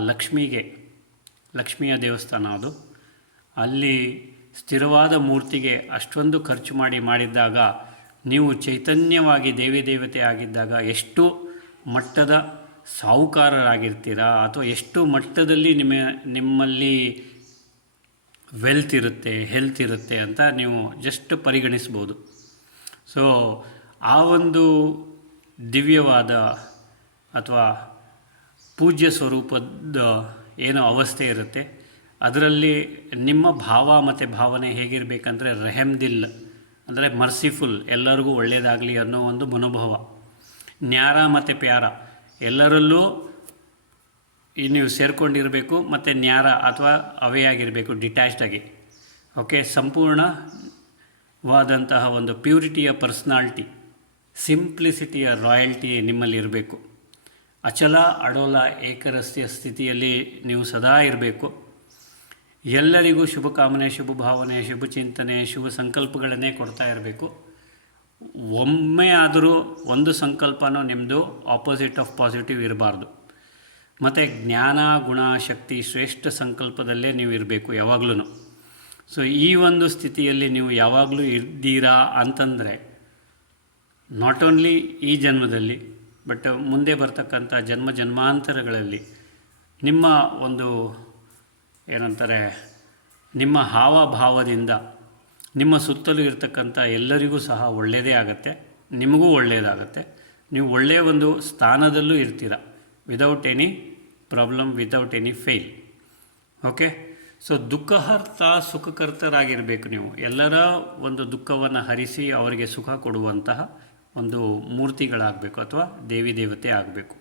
ಲಕ್ಷ್ಮಿಯ ದೇವಸ್ಥಾನ ಅದು, ಅಲ್ಲಿ ಸ್ಥಿರವಾದ ಮೂರ್ತಿಗೆ ಅಷ್ಟೊಂದು ಖರ್ಚು ಮಾಡಿದ್ದಾಗ ನೀವು ಚೈತನ್ಯವಾಗಿ ದೇವತೆ ಆಗಿದ್ದಾಗ ಎಷ್ಟು ಮಟ್ಟದ ಸಾಹುಕಾರರಾಗಿರ್ತೀರಾ, ಅಥವಾ ಎಷ್ಟು ಮಟ್ಟದಲ್ಲಿ ನಿಮ್ಮಲ್ಲಿ ವೆಲ್ತ್ ಇರುತ್ತೆ, ಹೆಲ್ತ್ ಇರುತ್ತೆ ಅಂತ ನೀವು ಜಸ್ಟ್ ಪರಿಗಣಿಸ್ಬೋದು. ಸೊ ಆ ಒಂದು ದಿವ್ಯವಾದ ಅಥವಾ ಪೂಜ್ಯ ಸ್ವರೂಪದ ಏನೋ ಅವಸ್ಥೆ ಇರುತ್ತೆ, ಅದರಲ್ಲಿ ನಿಮ್ಮ ಭಾವ ಮತ್ತು ಭಾವನೆ ಹೇಗಿರಬೇಕಂದ್ರೆ ರೆಹಮ್ದಿಲ್ ಅಂದರೆ ಮರ್ಸಿಫುಲ್, ಎಲ್ಲರಿಗೂ ಒಳ್ಳೆಯದಾಗಲಿ ಅನ್ನೋ ಒಂದು ಮನೋಭಾವ. ನ್ಯಾರ ಮತ್ತು ಪ್ಯಾರ, ಎಲ್ಲರಲ್ಲೂ ನೀವು ಸೇರಿಕೊಂಡಿರಬೇಕು, ಮತ್ತು ನ್ಯಾರ ಅಥವಾ ಅವೇ ಆಗಿರಬೇಕು, ಡಿಟ್ಯಾಚ್ಡ್ ಆಗಿ. ಓಕೆ, ಸಂಪೂರ್ಣವಾದಂತಹ ಒಂದು ಪ್ಯೂರಿಟಿಯ ಪರ್ಸ್ನಾಲಿಟಿ, ಸಿಂಪ್ಲಿಸಿಟಿಯ ರಾಯಲ್ಟಿ ನಿಮ್ಮಲ್ಲಿರಬೇಕು. ಅಚಲ ಅಡೋಲ ಏಕರಸ್ಯ ಸ್ಥಿತಿಯಲ್ಲಿ ನೀವು ಸದಾ ಇರಬೇಕು. ಎಲ್ಲರಿಗೂ ಶುಭಕಾಮನೆ, ಶುಭ ಭಾವನೆ, ಶುಭ ಚಿಂತನೆ, ಶುಭ ಸಂಕಲ್ಪಗಳನ್ನೇ ಕೊಡ್ತಾ ಇರಬೇಕು. ಒಮ್ಮೆ ಆದರೂ ಒಂದು ಸಂಕಲ್ಪನೂ ನಿಮ್ಮದು ಆಪೋಸಿಟ್ ಆಫ್ ಪಾಸಿಟಿವ್ ಇರಬಾರ್ದು. ಮತ್ತು ಜ್ಞಾನ, ಗುಣ, ಶಕ್ತಿ, ಶ್ರೇಷ್ಠ ಸಂಕಲ್ಪದಲ್ಲೇ ನೀವು ಇರಬೇಕು ಯಾವಾಗಲೂ. ಸೊ ಈ ಒಂದು ಸ್ಥಿತಿಯಲ್ಲಿ ನೀವು ಯಾವಾಗಲೂ ಇದ್ದೀರಾ ಅಂತಂದರೆ ನಾಟ್ ಓನ್ಲಿ ಈ ಜನ್ಮದಲ್ಲಿ, ಬಟ್ ಮುಂದೆ ಬರ್ತಕ್ಕಂಥ ಜನ್ಮಾಂತರಗಳಲ್ಲಿ ನಿಮ್ಮ ಒಂದು ಏನಂತಾರೆ, ನಿಮ್ಮ ಹಾವಭಾವದಿಂದ ನಿಮ್ಮ ಸುತ್ತಲೂ ಇರತಕ್ಕಂಥ ಎಲ್ಲರಿಗೂ ಸಹ ಒಳ್ಳೆಯದೇ ಆಗುತ್ತೆ, ನಿಮಗೂ ಒಳ್ಳೆಯದಾಗುತ್ತೆ. ನೀವು ಒಳ್ಳೆಯ ಒಂದು ಸ್ಥಾನದಲ್ಲೂ ಇರ್ತೀರ, without any problem, without any fail. Okay, so ದುಃಖಹರ್ತ ಸುಖಕರ್ತರಾಗಿರಬೇಕು. ನೀವು ಎಲ್ಲರ ಒಂದು ದುಃಖವನ್ನು ಹರಿಸಿ ಅವರಿಗೆ ಸುಖ ಕೊಡುವಂತಹ ಒಂದು ಮೂರ್ತಿಗಳಾಗಬೇಕು, ಅಥವಾ ದೇವತೆ ಆಗಬೇಕು.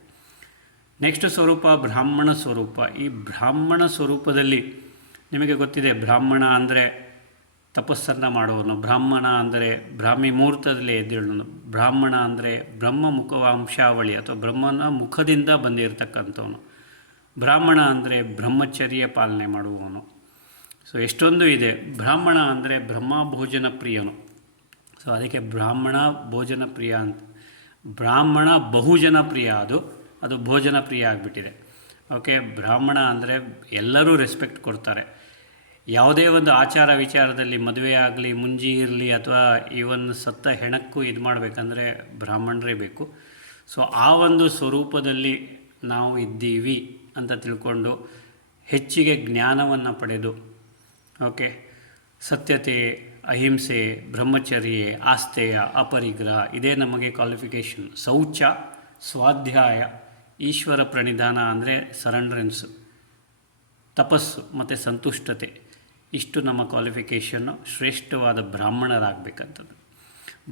ನೆಕ್ಸ್ಟ್ ಸ್ವರೂಪ ಬ್ರಾಹ್ಮಣ ಸ್ವರೂಪ. ಈ ಬ್ರಾಹ್ಮಣ ಸ್ವರೂಪದಲ್ಲಿ ನಿಮಗೆ ಗೊತ್ತಿದೆ, ಬ್ರಾಹ್ಮಣ ಅಂದರೆ ತಪಸ್ಸನ್ನು ಮಾಡುವನು, ಬ್ರಾಹ್ಮಣ ಅಂದರೆ ಬ್ರಾಹ್ಮಿ ಮುಹೂರ್ತದಲ್ಲಿ ಎದ್ದೇಳೋನು, ಬ್ರಾಹ್ಮಣ ಅಂದರೆ ಬ್ರಹ್ಮ ಮುಖವಂಶಾವಳಿ ಅಥವಾ ಬ್ರಹ್ಮನ ಮುಖದಿಂದ ಬಂದಿರತಕ್ಕಂಥವನು, ಬ್ರಾಹ್ಮಣ ಅಂದರೆ ಬ್ರಹ್ಮಚರ್ಯ ಪಾಲನೆ ಮಾಡುವವನು. ಸೊ ಎಷ್ಟೊಂದು ಇದೆ. ಬ್ರಾಹ್ಮಣ ಅಂದರೆ ಬ್ರಹ್ಮ ಭೋಜನ ಪ್ರಿಯನು. ಸೊ ಅದಕ್ಕೆ ಬ್ರಾಹ್ಮಣ ಭೋಜನ ಪ್ರಿಯ ಅಂತ. ಬ್ರಾಹ್ಮಣ ಬಹುಜನ ಪ್ರಿಯ, ಅದು ಭೋಜನ ಪ್ರಿಯ ಆಗಿಬಿಟ್ಟಿದೆ. ಓಕೆ, ಬ್ರಾಹ್ಮಣ ಅಂದರೆ ಎಲ್ಲರೂ ರೆಸ್ಪೆಕ್ಟ್ ಕೊಡ್ತಾರೆ. ಯಾವುದೇ ಒಂದು ಆಚಾರ ವಿಚಾರದಲ್ಲಿ, ಮದುವೆ ಆಗಲಿ, ಮುಂಜಿ ಇರಲಿ, ಅಥವಾ ಈವನ್ ಸತ್ತ ಹೆಣಕ್ಕೂ ಇದು ಮಾಡಬೇಕಂದ್ರೆ ಬ್ರಾಹ್ಮಣರೇ ಬೇಕು. ಸೊ ಆ ಒಂದು ಸ್ವರೂಪದಲ್ಲಿ ನಾವು ಇದ್ದೀವಿ ಅಂತ ತಿಳ್ಕೊಂಡು ಹೆಚ್ಚಿಗೆ ಜ್ಞಾನವನ್ನು ಪಡೆದು, ಓಕೆ, ಸತ್ಯತೆ, ಅಹಿಂಸೆ, ಬ್ರಹ್ಮಚರ್ಯ, ಆಸ್ತೇಯ, ಅಪರಿಗ್ರಹ, ಇದೇ ನಮಗೆ ಕ್ವಾಲಿಫಿಕೇಷನ್. ಶೌಚ, ಸ್ವಾಧ್ಯಾಯ, ಈಶ್ವರ ಪ್ರಣಿಧಾನ ಅಂದರೆ ಸರೆಂಡ್ರೆನ್ಸು, ತಪಸ್ಸು ಮತ್ತು ಸಂತುಷ್ಟತೆ, ಇಷ್ಟು ನಮ್ಮ ಕ್ವಾಲಿಫಿಕೇಷನ್ನು. ಶ್ರೇಷ್ಠವಾದ ಬ್ರಾಹ್ಮಣರಾಗಬೇಕಂಥದ್ದು.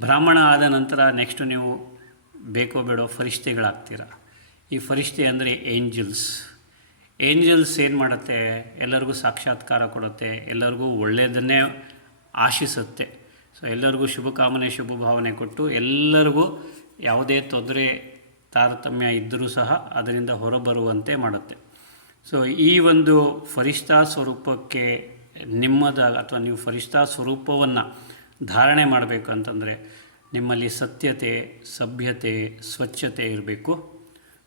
ಬ್ರಾಹ್ಮಣ ಆದ ನಂತರ ನೆಕ್ಸ್ಟು ನೀವು ಬೇಕೋ ಬೇಡೋ ಫರಿಷ್ಠೆಗಳಾಗ್ತೀರ. ಈ ಫರಿಷ್ಠೆ ಅಂದರೆ ಏಂಜಲ್ಸ್ ಏನು ಮಾಡುತ್ತೆ, ಎಲ್ಲರಿಗೂ ಸಾಕ್ಷಾತ್ಕಾರ ಕೊಡುತ್ತೆ, ಎಲ್ಲರಿಗೂ ಒಳ್ಳೆಯದನ್ನೇ ಆಶಿಸುತ್ತೆ. ಸೊ ಎಲ್ಲರಿಗೂ ಶುಭಕಾಮನೆ, ಶುಭ ಭಾವನೆ ಕೊಟ್ಟು ಎಲ್ಲರಿಗೂ ಯಾವುದೇ ತೊಂದರೆ, ತಾರತಮ್ಯ ಇದ್ದರೂ ಸಹ ಅದರಿಂದ ಹೊರಬರುವಂತೆ ಮಾಡುತ್ತೆ. ಸೊ ಈ ಒಂದು ಫರಿಷ್ಠಾ ಸ್ವರೂಪಕ್ಕೆ ಅಥವಾ ನೀವು ಫರಿಷ್ಠಾ ಸ್ವರೂಪವನ್ನು ಧಾರಣೆ ಮಾಡಬೇಕು ಅಂತಂದರೆ ನಿಮ್ಮಲ್ಲಿ ಸತ್ಯತೆ, ಸಭ್ಯತೆ, ಸ್ವಚ್ಛತೆ ಇರಬೇಕು.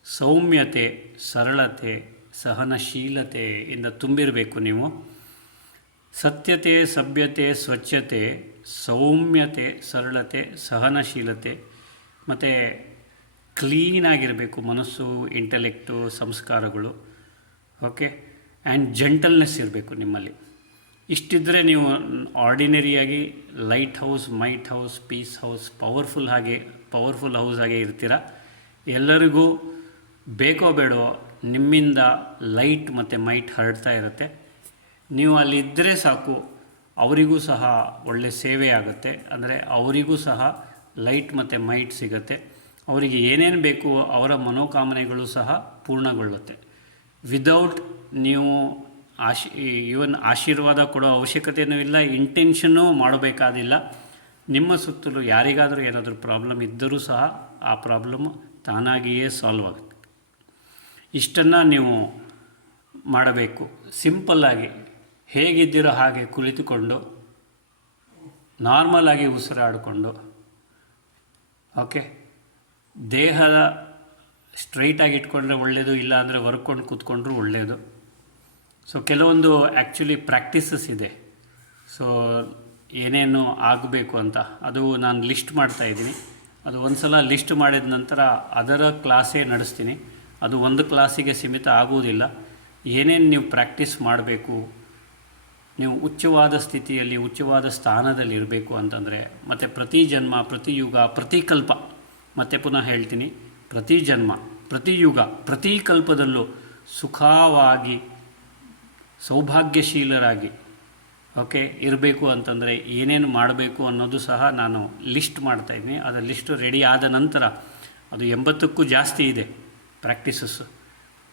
ಸೌಮ್ಯತೆ, ಸರಳತೆ, ಸಹನಶೀಲತೆಯಿಂದ ತುಂಬಿರಬೇಕು. ನೀವು ಸತ್ಯತೆ, ಸಭ್ಯತೆ, ಸ್ವಚ್ಛತೆ, ಸೌಮ್ಯತೆ, ಸರಳತೆ, ಸಹನಶೀಲತೆ ಮತ್ತು ಕ್ಲೀನಾಗಿರಬೇಕು ಮನಸ್ಸು, ಇಂಟೆಲೆಕ್ಟು, ಸಂಸ್ಕಾರಗಳು. ಓಕೆ, ಆ್ಯಂಡ್ ಜೆಂಟಲ್ನೆಸ್ ಇರಬೇಕು ನಿಮ್ಮಲ್ಲಿ. ಇಷ್ಟಿದ್ದರೆ ನೀವು ಆರ್ಡಿನರಿಯಾಗಿ lighthouse, might house, peace house, powerful house ಆಗಿ ಇರ್ತೀರ. ಎಲ್ಲರಿಗೂ ಬೇಕೋ ಬೇಡೋ ನಿಮ್ಮಿಂದ ಲೈಟ್ ಮತ್ತು ಮೈಟ್ ಹರಡ್ತಾ ಇರುತ್ತೆ. ನೀವು ಅಲ್ಲಿದ್ದರೆ ಸಾಕು, ಅವರಿಗೂ ಸಹ ಒಳ್ಳೆಯ ಸೇವೆ ಆಗುತ್ತೆ. ಅಂದರೆ ಅವರಿಗೂ ಸಹ ಲೈಟ್ ಮತ್ತು ಮೈಟ್ ಸಿಗುತ್ತೆ. ಅವರಿಗೆ ಏನೇನು ಬೇಕು ಅವರ ಮನೋಕಾಮನೆಗಳು ಸಹ ಪೂರ್ಣಗೊಳ್ಳುತ್ತೆ. ವಿದೌಟ್ ನೀವು ಈವನ್ ಆಶೀರ್ವಾದ ಕೊಡೋ ಅವಶ್ಯಕತೆಯೂ ಇಲ್ಲ, ಇಂಟೆನ್ಷನ್ನೂ ಮಾಡಬೇಕಾದಿಲ್ಲ. ನಿಮ್ಮ ಸುತ್ತಲೂ ಯಾರಿಗಾದರೂ ಏನಾದರೂ ಪ್ರಾಬ್ಲಮ್ ಇದ್ದರೂ ಸಹ ಆ ಪ್ರಾಬ್ಲಮ್ ತಾನಾಗಿಯೇ ಸಾಲ್ವ್ ಆಗುತ್ತೆ. ಇಷ್ಟನ್ನು ನೀವು ಮಾಡಬೇಕು. ಸಿಂಪಲ್ಲಾಗಿ ಹೇಗಿದ್ದೀರೋ ಹಾಗೆ ಕುಳಿತುಕೊಂಡು ನಾರ್ಮಲಾಗಿ ಉಸಿರಾಡಿಕೊಂಡು, ಓಕೆ, ದೇಹದ ಸ್ಟ್ರೈಟಾಗಿ ಇಟ್ಕೊಂಡ್ರೆ ಒಳ್ಳೆಯದು, ಇಲ್ಲ ಅಂದರೆ ವರ್ಕೊಂಡು ಕೂತ್ಕೊಂಡ್ರೂ ಒಳ್ಳೆಯದು. ಸೊ ಕೆಲವೊಂದು ಆ್ಯಕ್ಚುಲಿ ಪ್ರಾಕ್ಟೀಸಸ್ ಇದೆ. ಸೊ ಏನೇನು ಆಗಬೇಕು ಅಂತ ಅದು ನಾನು ಲಿಸ್ಟ್ ಮಾಡ್ತಾಯಿದ್ದೀನಿ. ಅದು ಒಂದು ಸಲ ಲಿಸ್ಟ್ ಮಾಡಿದ ನಂತರ ಅದರ ಕ್ಲಾಸೇ ನಡೆಸ್ತೀನಿ. ಅದು ಒಂದು ಕ್ಲಾಸಿಗೆ ಸೀಮಿತ ಆಗುವುದಿಲ್ಲ. ಏನೇನು ನೀವು ಪ್ರಾಕ್ಟೀಸ್ ಮಾಡಬೇಕು, ನೀವು ಉಚ್ಚವಾದ ಸ್ಥಿತಿಯಲ್ಲಿ ಉಚ್ಚವಾದ ಸ್ಥಾನದಲ್ಲಿ ಇರಬೇಕು ಅಂತಂದರೆ, ಮತ್ತು ಪ್ರತಿ ಜನ್ಮ, ಪ್ರತಿ ಯುಗ, ಪ್ರತಿ ಕಲ್ಪ, ಮತ್ತೆ ಪುನಃ ಹೇಳ್ತೀನಿ, ಪ್ರತಿ ಜನ್ಮ, ಪ್ರತಿ ಯುಗ, ಪ್ರತಿ ಕಲ್ಪದಲ್ಲೂ ಸುಖವಾಗಿ ಸೌಭಾಗ್ಯಶೀಲರಾಗಿ ಓಕೆ ಇರಬೇಕು ಅಂತಂದರೆ ಏನೇನು ಮಾಡಬೇಕು ಅನ್ನೋದು ಸಹ ನಾನು ಲಿಸ್ಟ್ ಮಾಡ್ತಾಯಿದ್ದೀನಿ. ಅದರ ಲಿಸ್ಟು ರೆಡಿ ಆದ ನಂತರ ಅದು 80ಕ್ಕೂ ಜಾಸ್ತಿ ಇದೆ ಪ್ರಾಕ್ಟೀಸಸ್.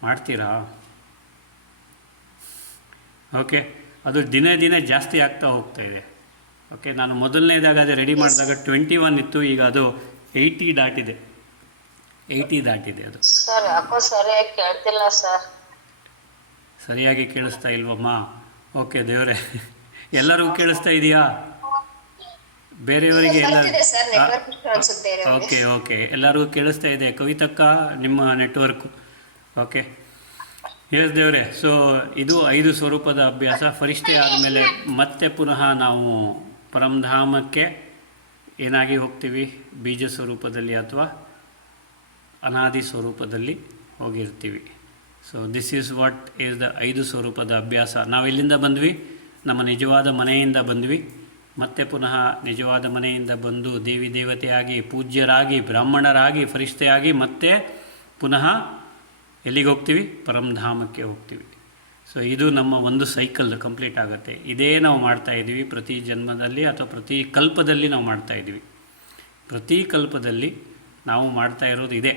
ಮಾಡ್ತೀರಾ? ಓಕೆ, ಅದು ದಿನೇ ದಿನೇ ಜಾಸ್ತಿ ಆಗ್ತಾ ಹೋಗ್ತಾಯಿದೆ. ಓಕೆ, ನಾನು ಮೊದಲನೇದಾಗ ಅದು ರೆಡಿ ಮಾಡಿದಾಗ 21 ಇತ್ತು, ಈಗ ಅದು 80 ದಾಟಿದೆ. 80 ದಾಟಿದೆ ಅದು. ಸರ್ ಯಾಕೋ ಸರಿಯಾಗಿ ಕೇಳ್ತಿಲ್ಲ ಸರ್. ಸರಿಯಾಗಿ ಕೇಳಿಸ್ತಾ ಇಲ್ವಮ್ಮ? ಓಕೆ ದೇವರೇ, ಎಲ್ಲರಿಗೂ ಕೇಳಿಸ್ತಾ ಇದೆಯಾ? ಬೇರೆಯವರಿಗೆ ಎಲ್ಲ ಓಕೆ ಓಕೆ ಎಲ್ಲರಿಗೂ ಕೇಳಿಸ್ತಾ ಇದೆ. ಕವಿತಕ್ಕ, ನಿಮ್ಮ ನೆಟ್ವರ್ಕು ಓಕೆ. ಎಸ್ ದೇವರೇ. ಸೊ ಇದು 5 ಸ್ವರೂಪದ ಅಭ್ಯಾಸ. ಫರಿಷ್ಠೆ ಆದಮೇಲೆ ಮತ್ತೆ ಪುನಃ ನಾವು ಪರಮಧಾಮಕ್ಕೆ ಏನಾಗಿ ಹೋಗ್ತೀವಿ? ಬೀಜ ಸ್ವರೂಪದಲ್ಲಿ ಅಥವಾ ಅನಾದಿ ಸ್ವರೂಪದಲ್ಲಿ ಹೋಗಿರ್ತೀವಿ. So this is what is the 5 ಸ್ವರೂಪದ ಅಭ್ಯಾಸ. ನಾವು ಎಲ್ಲಿಂದ ಬಂದ್ವಿ? ನಮ್ಮ ನಿಜವಾದ ಮನೆಯಿಂದ ಬಂದ್ವಿ. ಮತ್ತೆ ಪುನಃ ನಿಜವಾದ ಮನೆಯಿಂದ ಬಂದು ದೇವಿ ದೇವತೆಯಾಗಿ, ಪೂಜ್ಯರಾಗಿ, ಬ್ರಾಹ್ಮಣರಾಗಿ, ಫರಿಷ್ಠೆಯಾಗಿ ಮತ್ತೆ ಪುನಃ ಎಲ್ಲಿಗೆ ಹೋಗ್ತೀವಿ? ಪರಮಧಾಮಕ್ಕೆ ಹೋಗ್ತೀವಿ. ಸೊ ಇದು ನಮ್ಮ ಒಂದು ಸೈಕಲ್ ಕಂಪ್ಲೀಟ್ ಆಗುತ್ತೆ. ಇದೇ ನಾವು ಮಾಡ್ತಾಯಿದ್ದೀವಿ ಪ್ರತಿ ಜನ್ಮದಲ್ಲಿ ಅಥವಾ ಪ್ರತಿ ಕಲ್ಪದಲ್ಲಿ ನಾವು ಮಾಡ್ತಾಯಿದ್ದೀವಿ. ಪ್ರತಿ ಕಲ್ಪದಲ್ಲಿ ನಾವು ಮಾಡ್ತಾ ಇರೋದು ಇದೆ.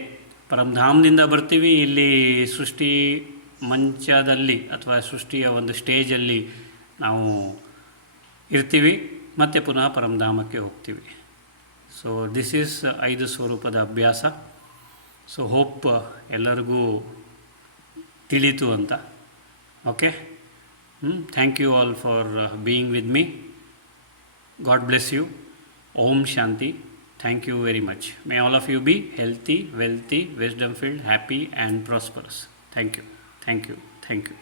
ಪರಮಧಾಮದಿಂದ ಬರ್ತೀವಿ, ಇಲ್ಲಿ ಸೃಷ್ಟಿ ಮಂಚದಲ್ಲಿ ಅಥವಾ ಸೃಷ್ಟಿಯ ಒಂದು ಸ್ಟೇಜಲ್ಲಿ ನಾವು ಇರ್ತೀವಿ, ಮತ್ತು ಪುನಃ ಪರಮಧಾಮಕ್ಕೆ ಹೋಗ್ತೀವಿ. ಸೊ ದಿಸ್ ಈಸ್ 5 ಸ್ವರೂಪದ ಅಭ್ಯಾಸ. ಸೊ ಹೋಪ್ ಎಲ್ಲರಿಗೂ ತಿಳಿತು ಅಂತ. Okay, thank you all for being with me. God bless you. Om Shanti. Thank you very much. May all of you be healthy, wealthy, wisdom-filled, happy and prosperous. Thank you. Thank you. Thank you.